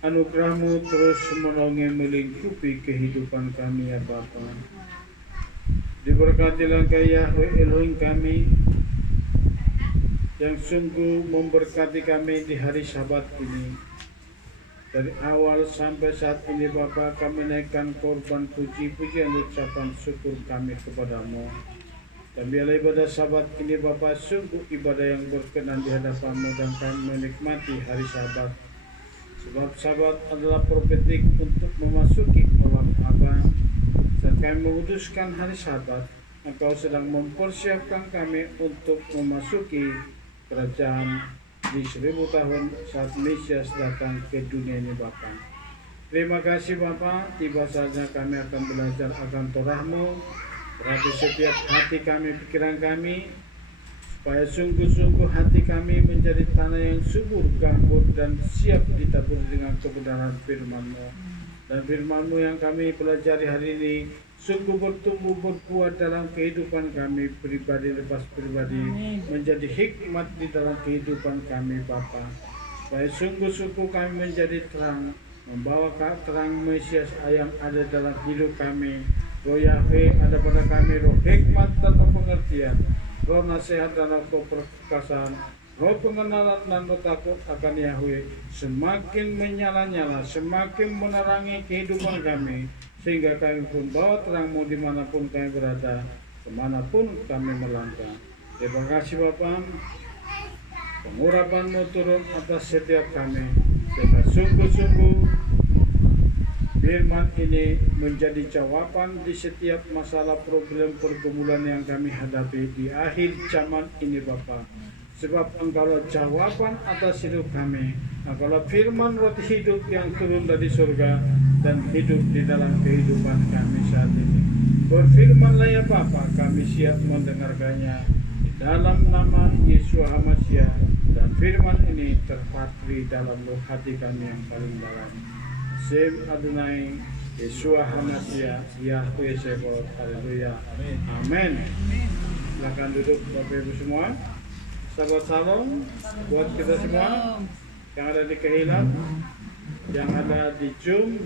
Anugerah-Mu terus menaungi melingkupi kehidupan kami ya Bapa. Diberkatilah Engkau Yahweh Elohim kami yang sungguh memberkati kami di hari Sabat ini. Dari awal sampai saat ini Bapa, kami naikkan korban puji-pujian ucapan syukur kami kepadamu. Dan biarlah ibadah Sabat ini Bapa sungguh ibadah yang berkenan di hadapan-Mu dan kami menikmati hari Sabat. Sebab Sabat adalah profetik untuk memasuki malam Abang. Dan kami menguduskan hari Sabat, Engkau sedang mempersiapkan kami untuk memasuki kerajaan di 1000 tahun saat Mesias datang ke dunia ini Bapa. Terima kasih Bapa, tiba saatnya kami akan belajar akan Torah-Mu. Berarti setiap hati kami, pikiran kami, supaya sungguh-sungguh hati kami menjadi tanah yang subur, gambut, dan siap ditabur dengan kebenaran firman-Mu. Dan firman-Mu yang kami pelajari hari ini sungguh bertumbuh berbuah dalam kehidupan kami pribadi lepas pribadi, menjadi hikmat di dalam kehidupan kami Bapa. Supaya sungguh-sungguh kami menjadi terang, membawa terang Mesias yang ada dalam hidup kami. Roh Yahweh ada pada kami, roh hikmat dan roh pengertian, roh nasihat dan roh perkasaan, roh pengenalan dan roh takut akan Yahweh semakin menyala-nyala, semakin menerangi kehidupan kami, sehingga kami pun bawa terang-Mu dimanapun kami berada, kemanapun kami melangkah. Terima kasih Bapa, pengurapan-Mu turun atas setiap kami, sehingga sungguh-sungguh firman ini menjadi jawaban di setiap masalah problem pergumulan yang kami hadapi di akhir zaman ini Bapa. Sebab Engkaulah jawaban atas hidup kami, Engkaulah firman roti hidup yang turun dari surga dan hidup di dalam kehidupan kami saat ini. Berfirmanlah ya Bapa, kami siap mendengarkannya di dalam nama Yesus HaMashiach, dan firman ini terpatri dalam roh hati kami yang paling dalam. Sem Adonai Yesus HaMashiach, Yahweh Sebot, haleluya, amin. Silakan duduk Bapak Ibu semua. Sahabat Shalom buat kita semua yang ada di Kehilaf, yang ada di Zoom.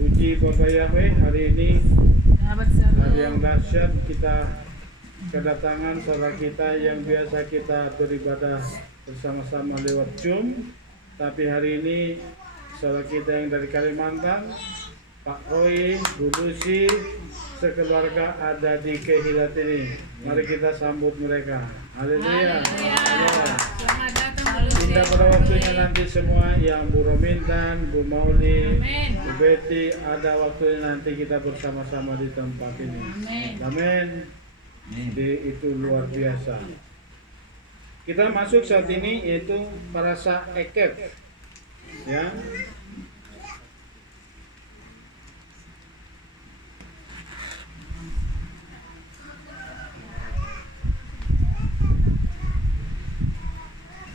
Puji Bapak Yahweh, hari ini hari yang dahsyat, kita kedatangan saudara kita yang biasa kita beribadah bersama-sama lewat Zoom. Tapi hari ini saudara kita yang dari Kalimantan, Pak Roy, Bu Lucy, sekeluarga ada di Kehilaf ini. Mari kita sambut mereka. Haleluya. Selamat datang. Indah pada waktunya nanti semua, yang Bu Romintan, Bu Mauli, Bu Betty, ada waktunya nanti kita bersama-sama di tempat ini. Amin. Itu luar biasa. Kita masuk saat ini yaitu Parasa Ekef. Ya.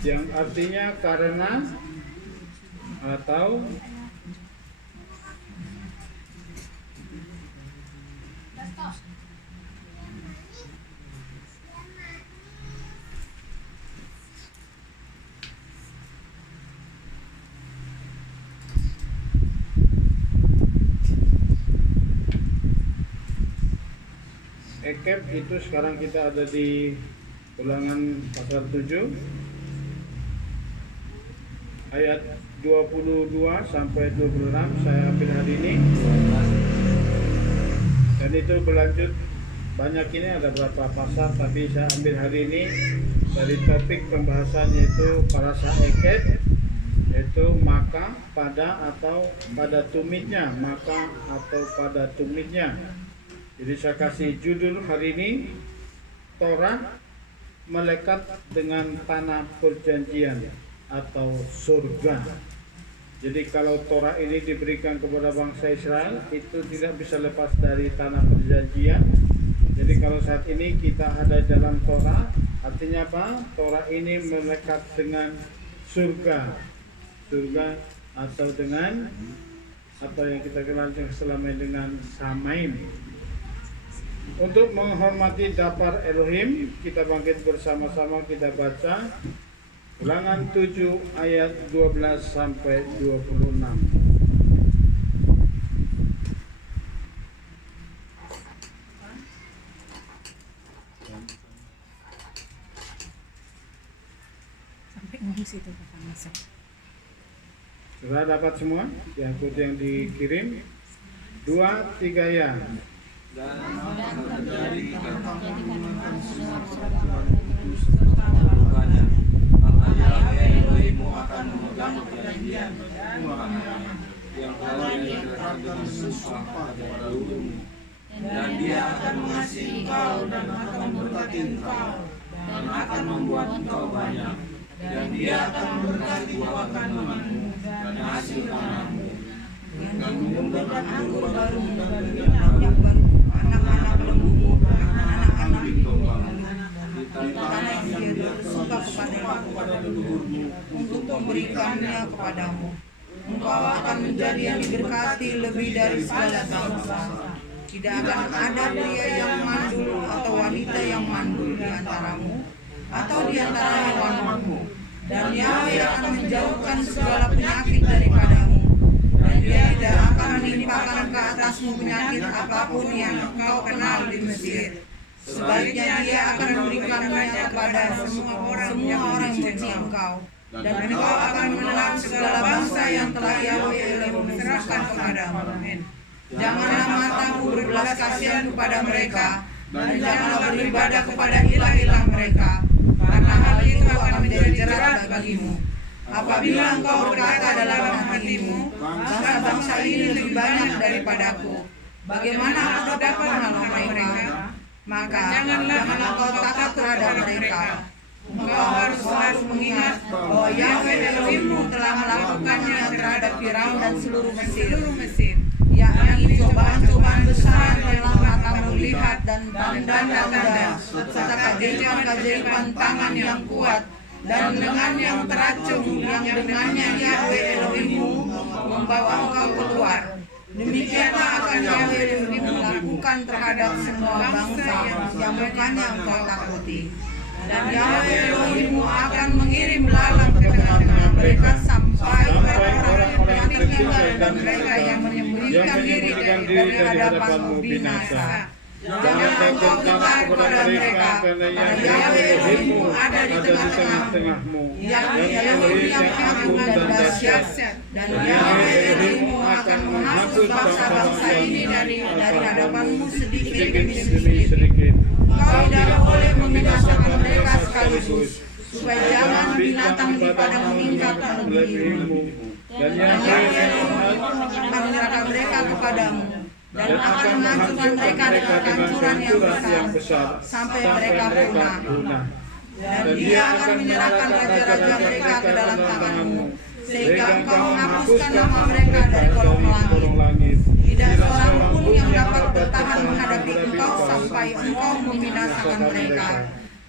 Yang artinya karena atau Ekef itu sekarang kita ada di Ulangan pasal 7 ayat 22 sampai 26 saya ambil hari ini, dan itu berlanjut banyak. Ini ada berapa pasal, tapi saya ambil hari ini dari topik pembahasan yaitu Parasa Ekef, yaitu maka, pada, atau pada tumitnya, maka atau pada tumitnya. Jadi saya kasih judul hari ini, Torah melekat dengan tanah perjanjian atau surga. Jadi kalau Torah ini diberikan kepada bangsa Israel, itu tidak bisa lepas dari tanah perjanjian. Jadi kalau saat ini kita ada dalam Torah, artinya apa? Torah ini melekat dengan surga. Surga atau dengan apa yang kita kenal selama ini dengan Samaim. Untuk menghormati dapar Elohim, kita bangkit bersama-sama, kita baca Ulangan 7 ayat 12 sampai 26. Sampai ngungsi tuh Bapak masuk. Sudah dapat semua? Yang dikirim 2, 3 ya. Dan terjadi karena menggunakan semua Yahweh Elohimmu akan memegang perjanjian yang telah diikrarkan dengan sumpah pada dahulumu, dan Dia akan mengasihi engkau dan akan memberkati engkau dan akan membuat engkau banyak, dan Dia akan memberkati buah kandunganmu dan hasil tanahmu, dan mengumbarkan anggur baru dan minyak baru, anak-anak lembumu dan anak-anak dombamu di tanah yang Dia bersumpah kepada leluhurmu untuk memberikannya kepadamu. Engkau akan menjadi yang diberkati lebih dari segala bangsa. Tidak akan ada pria yang mandul atau wanita yang mandul di antaramu atau di antara hewanmu. Dan Yahweh akan menjauhkan segala penyakit daripadamu. Dan Dia tidak akan menimpakan ke atasmu penyakit apapun yang engkau kenal di Mesir. Sebaliknya Dia akan memberikannya kepada semua orang yang membenci engkau. Dan engkau akan menelan segala bangsa yang telah Yahweh Elohimmu serahkan kepadamu. Janganlah matamu berbelas kasihan kepada mereka, dan janganlah beribadah kepada ilah-ilah mereka, karena hal itu akan menjadi jerat bagimu. Apabila engkau berkata dalam hatimu, bangsa-bangsa ini lebih banyak daripadaku, bagaimana aku dapat menolong mereka? Maka janganlah engkau takut terhadap mereka. Engkau harus selalu mengingat bahwa Yahweh Elohimmu telah melakukannya terhadap Firaun dan seluruh Mesir, yakni cobaan-cobaan besar yang telah matamu lihat dan tanda-tanda serta keajaiban tangan yang kuat dan lengan yang teracung yang dengannya Yahweh Elohimmu membawa engkau keluar. Demikianlah akan Yahweh Elohimmu lakukan terhadap semua bangsa yang bukannya engkau takuti. Dan Yahweh Elohimmu akan mengirim lalat ke tengah-tengah mereka sampai orang-orang yang tinggal dan mereka yang menyembunyikan diri dari hadapanmu binasa. Jangan engkau gentar kepada mereka, karena Yahweh Elohimmu ada di tengah-tengahmu, Yahweh Elohim yang agung dan dahsyat, dan Yahweh Elohimmu akan menghapus bangsa-bangsa ini dari hadapanmu sedikit demi sedikit. Engkau tidak boleh membinasakan mereka sekaligus, supaya jangan binatang di padang meningkat melebihimu. Dan Yahweh akan menyerahkan mereka kepadamu, dan akan menghancurkan mereka dengan kehancuran yang besar, sampai mereka punah. Dan Dia akan menyerahkan raja-raja mereka ke dalam tanganmu, sehingga engkau menghapuskan nama mereka dari kolong langit. Tidak seorang pun yang dapat bertahan menghadapi engkau sampai engkau membinasakan mereka.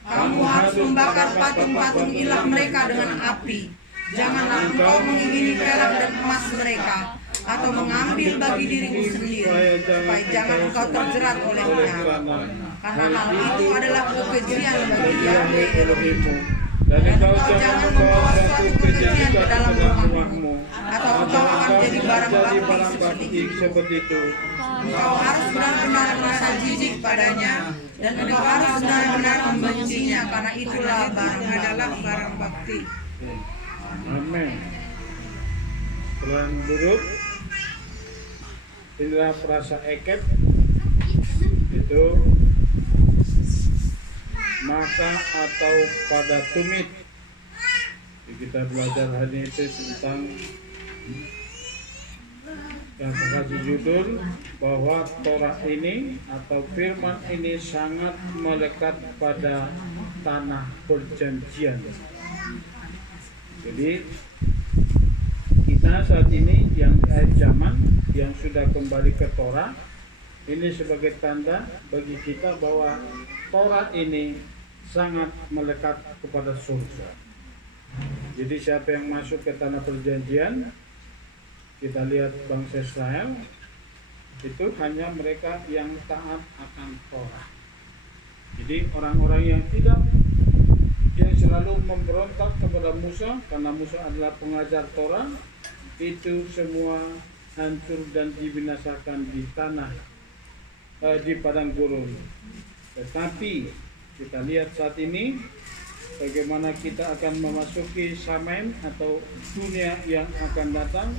Kamu harus membakar patung-patung ilah mereka dengan api. Janganlah engkau mengingini perak dan emas mereka, atau mengambil bagi dirimu sendiri, supaya jangan engkau terjerat olehnya. Karena hal itu adalah kekejian bagi Yahweh Elohimmu. Dan engkau jangan membawa suatu kekejian ke dalam rumahmu, atau engkau akan jadi barang bakti seperti itu. Engkau harus benar-benar merasa jijik padanya, dan engkau harus benar-benar membencinya, karena itulah adalah barang bakti. Amin. Tuhan buruk, inilah perasa ekep itu maka atau pada tumit. Kita belajar hari ini tentang yang saya kasih judul bahwa Torah ini atau firman ini sangat melekat pada tanah perjanjian. Jadi kita saat ini yang akhir zaman yang sudah kembali ke Torah, ini sebagai tanda bagi kita bahwa Torah ini sangat melekat kepada surga. Jadi siapa yang masuk ke tanah perjanjian, kita lihat bangsa Israel, itu hanya mereka yang taat akan Torah. Jadi orang-orang yang tidak, yang selalu memberontak kepada Musa karena Musa adalah pengajar Torah, itu semua hancur dan dibinasakan di tanah di padang gurun. Tetapi kita lihat saat ini bagaimana kita akan memasuki Samaim atau dunia yang akan datang.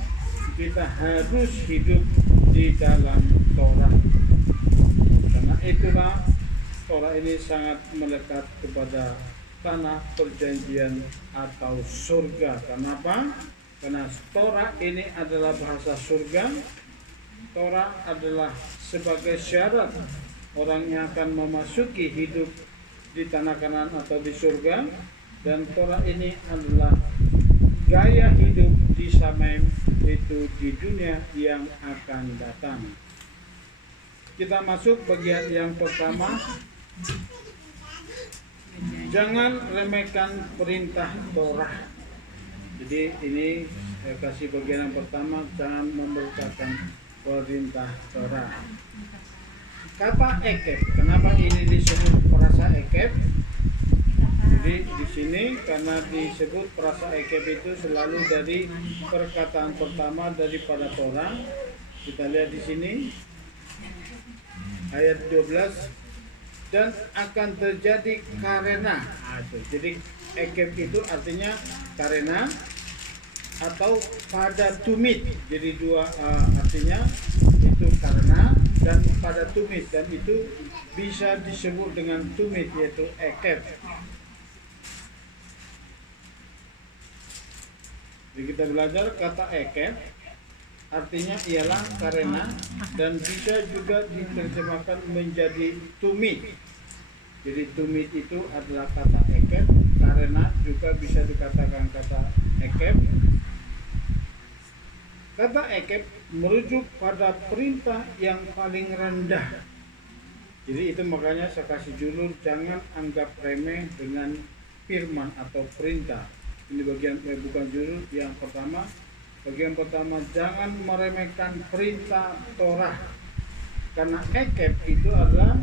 Kita harus hidup di dalam Torah. Karena itulah Torah ini sangat melekat kepada tanah perjanjian atau surga. Kenapa? Karena Torah ini adalah bahasa surga. Torah adalah sebagai syarat orang yang akan memasuki hidup di tanah Kanaan atau di surga. Dan Torah ini adalah gaya hidup di Samaim, itu di dunia yang akan datang. Kita masuk bagian yang pertama. Jangan remehkan perintah Torah. Jadi ini saya kasih bagian yang pertama, jangan memberitakan perintah Torah. Kata ekeb, kenapa ini disebut perasa ekeb? Jadi di sini karena disebut perasa ekeb itu selalu dari perkataan pertama daripada Torah. Kita lihat di sini ayat 12. Dan akan terjadi karena. Jadi ekeb itu artinya karena atau pada tumit. Jadi dua artinya itu karena dan pada tumit, dan itu bisa disebut dengan tumit yaitu ekeb. Jadi kita belajar kata ekeb artinya ialah karena dan bisa juga diterjemahkan menjadi tumit. Jadi tumit itu adalah kata ekeb, karena juga bisa dikatakan kata ekeb. Kata ekeb merujuk pada perintah yang paling rendah. Jadi itu makanya saya kasih judul jangan anggap remeh dengan firman atau perintah. Ini bagian bukan judul yang pertama. Bagian pertama, jangan meremehkan perintah Torah. Karena ekeb itu adalah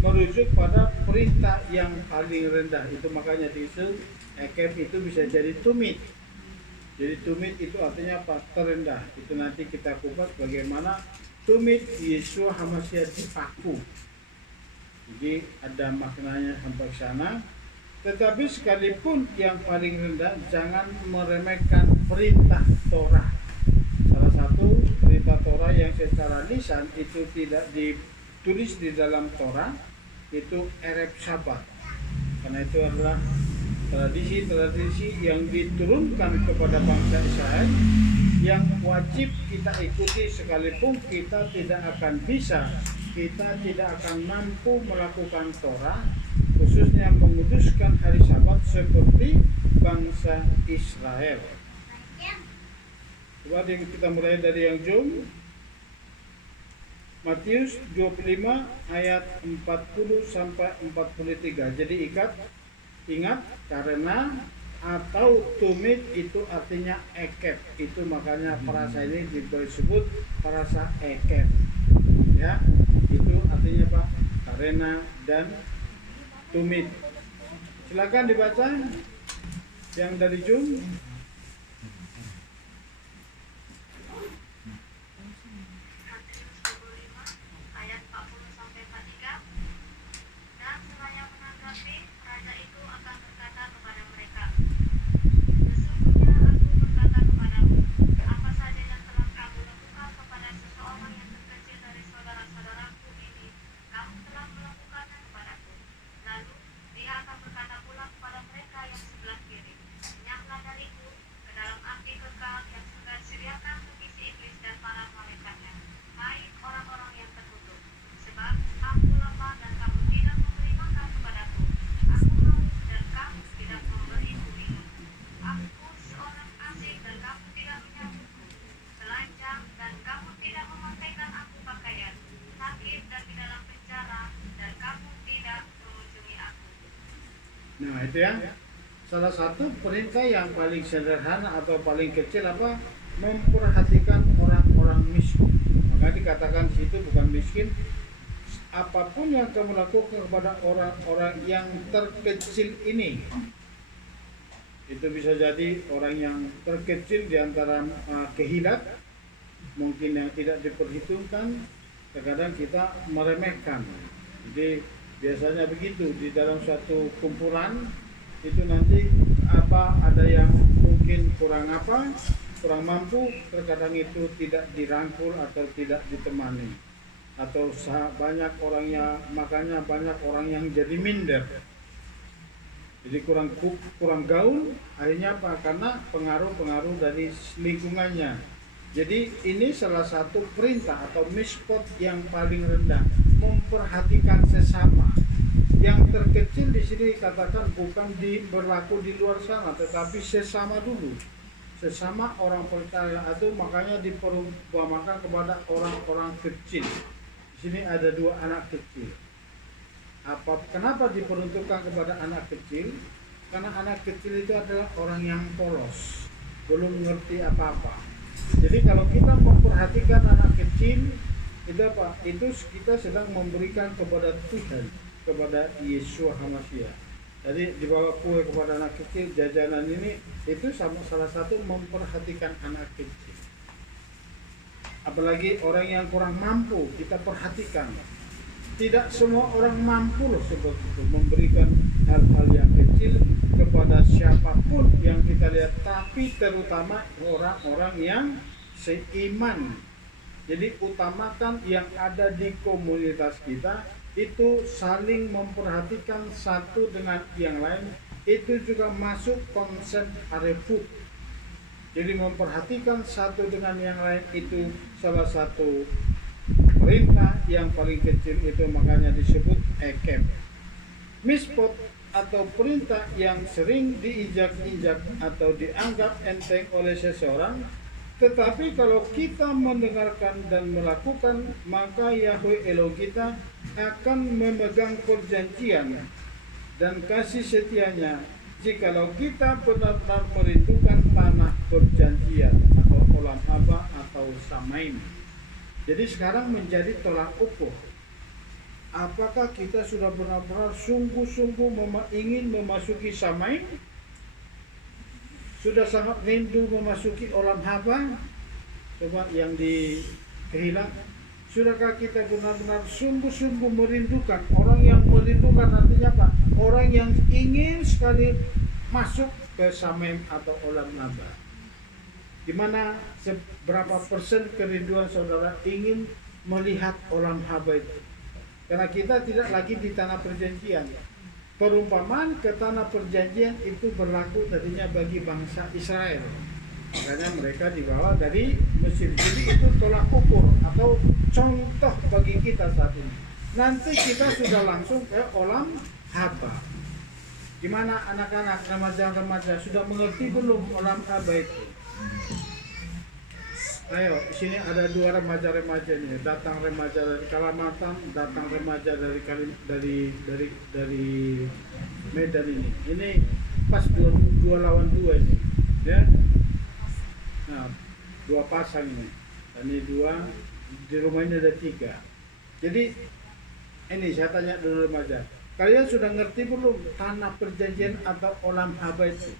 merujuk pada perintah yang paling rendah. Itu makanya disebut ekeb itu bisa jadi tumit. Jadi tumit itu artinya apa? Terendah. Itu nanti kita kupas bagaimana tumit Yeshua HaMashiach dipaku. Jadi ada maknanya sampai sana. Tetapi sekalipun yang paling rendah, jangan meremehkan perintah Torah. Salah satu perintah Torah yang secara lisan itu tidak ditulis di dalam Torah itu Erev Sabat. Karena itu adalah tradisi-tradisi yang diturunkan kepada bangsa Israel yang wajib kita ikuti sekalipun kita tidak akan bisa, kita tidak akan mampu melakukan Torah, khususnya menguduskan hari Sabat seperti bangsa Israel. Coba kita mulai dari yang jom. Matius 25 ayat 40 sampai 43. Jadi ingat karena atau tumit itu artinya ekeb. Itu makanya perasa ini disebut perasa ekeb. Ya, itu artinya apa? Karena dan tumit. Silakan dibaca yang dari Jum. Ayat 40 sampai 43. Dan seraya menanggapi, raja itu akan berkata kepada mereka, sesungguhnya aku berkata kepadamu, apa saja yang telah kamu lakukan kepada seseorang yang terkecil dari saudara-saudaraku ini, kamu telah melakukannya kepadaku. Lalu dia akan berkata pula kepada mereka yang sebelah kiri, enyahlah dariku ke dalam api kekal yang sudah disediakan bagi si iblis dan para malaikatnya. Hai orang-orang yang terkutuk, sebab aku lapar dan kamu tidak memberi makan kepadaku. Aku haus dan kamu tidak memberi minum. Aku seorang asing dan kamu tidak menyambutku. Telanjang dan kamu tidak memakaikan aku pakaian. Sakit dan di dalam penjara dan kamu tidak mengunjungi aku. Nah itu ya, salah satu perintah yang paling sederhana atau paling kecil apa? Memperhatikan orang-orang miskin. Maka dikatakan di situ bukan miskin, apapun yang kamu lakukan kepada orang-orang yang terkecil ini, Itu bisa jadi orang yang terkecil di antara kehilat, mungkin yang tidak diperhitungkan, terkadang kita meremehkan. Jadi biasanya begitu di dalam suatu kumpulan itu nanti ada yang mungkin kurang mampu, terkadang itu tidak dirangkul atau tidak ditemani, atau banyak orangnya, makanya banyak orang yang jadi minder. Jadi kurang gaul, akhirnya apa? Karena pengaruh dari lingkungannya. Jadi ini salah satu perintah atau mispot yang paling rendah, memperhatikan sesama. Yang terkecil di sini katakan bukan berlaku di luar sana, tetapi sesama dulu, sesama orang percaya. Itu makanya diperumpamakan kepada orang-orang kecil. Di sini ada 2 anak kecil. Kenapa diperuntukkan kepada anak kecil? Karena anak kecil itu adalah orang yang polos, belum mengerti apa-apa. Jadi kalau kita memperhatikan anak kecil, itu apa? Itu kita sedang memberikan kepada Tuhan, kepada Yesus Hamasiah. Jadi dibawa kue kepada anak kecil, jajanan ini, itu salah satu memperhatikan anak kecil. Apalagi orang yang kurang mampu, kita perhatikan. Tidak semua orang mampu loh seperti itu memberikan hal-hal yang kecil kepada siapapun yang kita lihat, tapi terutama orang-orang yang seiman. Jadi utamakan yang ada di komunitas kita itu saling memperhatikan satu dengan yang lain. Itu juga masuk konsep areput. Jadi memperhatikan satu dengan yang lain itu salah satu perintah yang paling kecil, itu makanya disebut ekep. Mispot atau perintah yang sering diinjak-injak atau dianggap enteng oleh seseorang, tetapi kalau kita mendengarkan dan melakukan, maka Yahweh Elohim kita akan memegang perjanjian dan kasih setianya jikalau kita benar-benar merindukan tanah perjanjian atau olam haba atau samaim. Jadi sekarang menjadi tolak ukur. Apakah kita sudah benar-benar sungguh-sungguh ingin memasuki samaim? Sudah sangat rindu memasuki olam haba? Coba yang kehilang. Sudahkah kita benar-benar sungguh-sungguh merindukan? Orang yang merindukan artinya apa? Orang yang ingin sekali masuk ke samaim atau olam haba. Di mana seberapa persen kerinduan saudara ingin melihat olam haba itu? Karena kita tidak lagi di tanah perjanjian. Perumpamaan ke tanah perjanjian itu berlaku tadinya bagi bangsa Israel. Makanya mereka dibawa dari Mesir. Jadi itu tolak ukur atau contoh bagi kita saat ini. Nanti kita sudah langsung ke olam haba. Gimana anak-anak, remaja-remaja sudah mengerti belum olam haba itu? Ayo, di sini ada 2 remaja-remaja nih. Datang remaja dari Kalimantan, datang remaja dari Medan ini. Ini pas 2 lawan 2 ini, ya. Nah, 2 pasang ini. Ini 2, di rumah ini ada 3. Jadi ini saya tanya dulu remaja. Kalian sudah ngerti belum tanah perjanjian atau olam haba itu?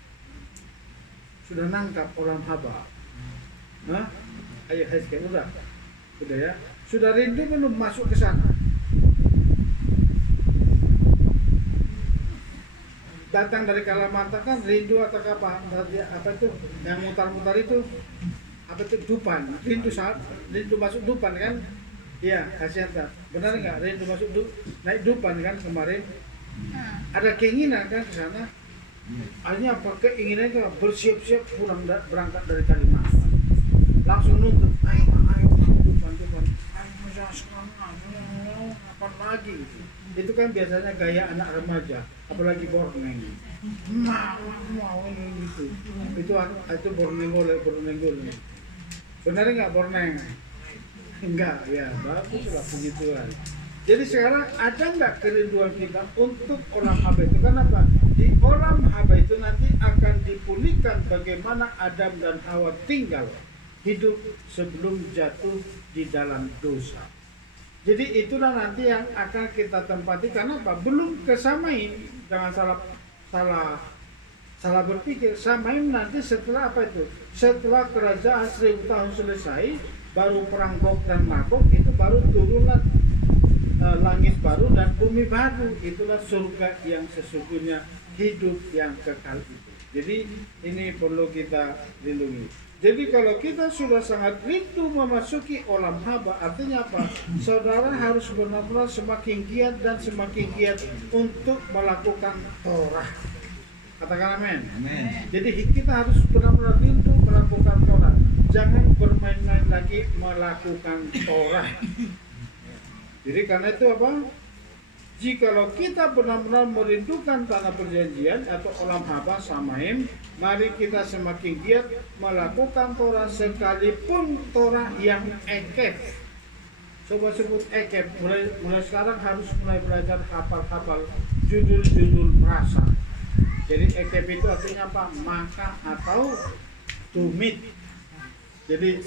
Sudah nangkap olam haba? Hah? Ayo Hezkel, udah ya. Sudah rindu belum masuk ke sana? Datang dari Kalimantan kan rindu atau apa itu yang mutar-mutar itu apa itu Dupan, rindu masuk Dupan kan? Iya, kasihan tak? Benar nggak rindu masuk naik Dupan kan kemarin? Ada keinginan kan ke sana? Akhirnya apa keinginan itu bersiap-siap pulang berangkat dari Kalimantan. Langsung nuntut, ayo Dupan, ayo sekarang, kapan lagi gitu. Itu kan biasanya gaya anak remaja, apalagi Borneng. Mau gitu. Itu Bornenggol. Benar nggak Borneng? Enggak, ya bagus lah begituan. Jadi sekarang ada nggak kerinduan kita untuk olam haba itu? Kenapa? Di olam haba itu nanti akan dipulihkan bagaimana Adam dan Hawa tinggal hidup sebelum jatuh di dalam dosa. Jadi itulah nanti yang akan kita tempati. Karena apa? Belum kesamain. Jangan salah salah berpikir. Samaim nanti setelah apa itu? Setelah kerajaan 1000 tahun selesai, baru perang Gog dan Magog, itu baru turunlah langit baru dan bumi baru. Itulah surga yang sesungguhnya, hidup yang kekal itu. Jadi ini perlu kita lindungi. Jadi kalau kita sudah sangat rindu memasuki olam haba, artinya apa? Saudara harus benar-benar semakin giat dan semakin giat untuk melakukan Torah. Katakan amin. Jadi kita harus benar-benar rindu melakukan Torah. Jangan bermain-main lagi melakukan Torah. Jadi karena itu apa? Jikalau kita benar-benar merindukan tanah perjanjian atau olam haba samaim, mari kita semakin giat melakukan Torah, sekalipun Torah yang ekef. Coba sebut ekef. Mulai sekarang harus mulai belajar hafal-hafal judul-judul frasa. Jadi ekef itu artinya apa? Maka atau tumit. Jadi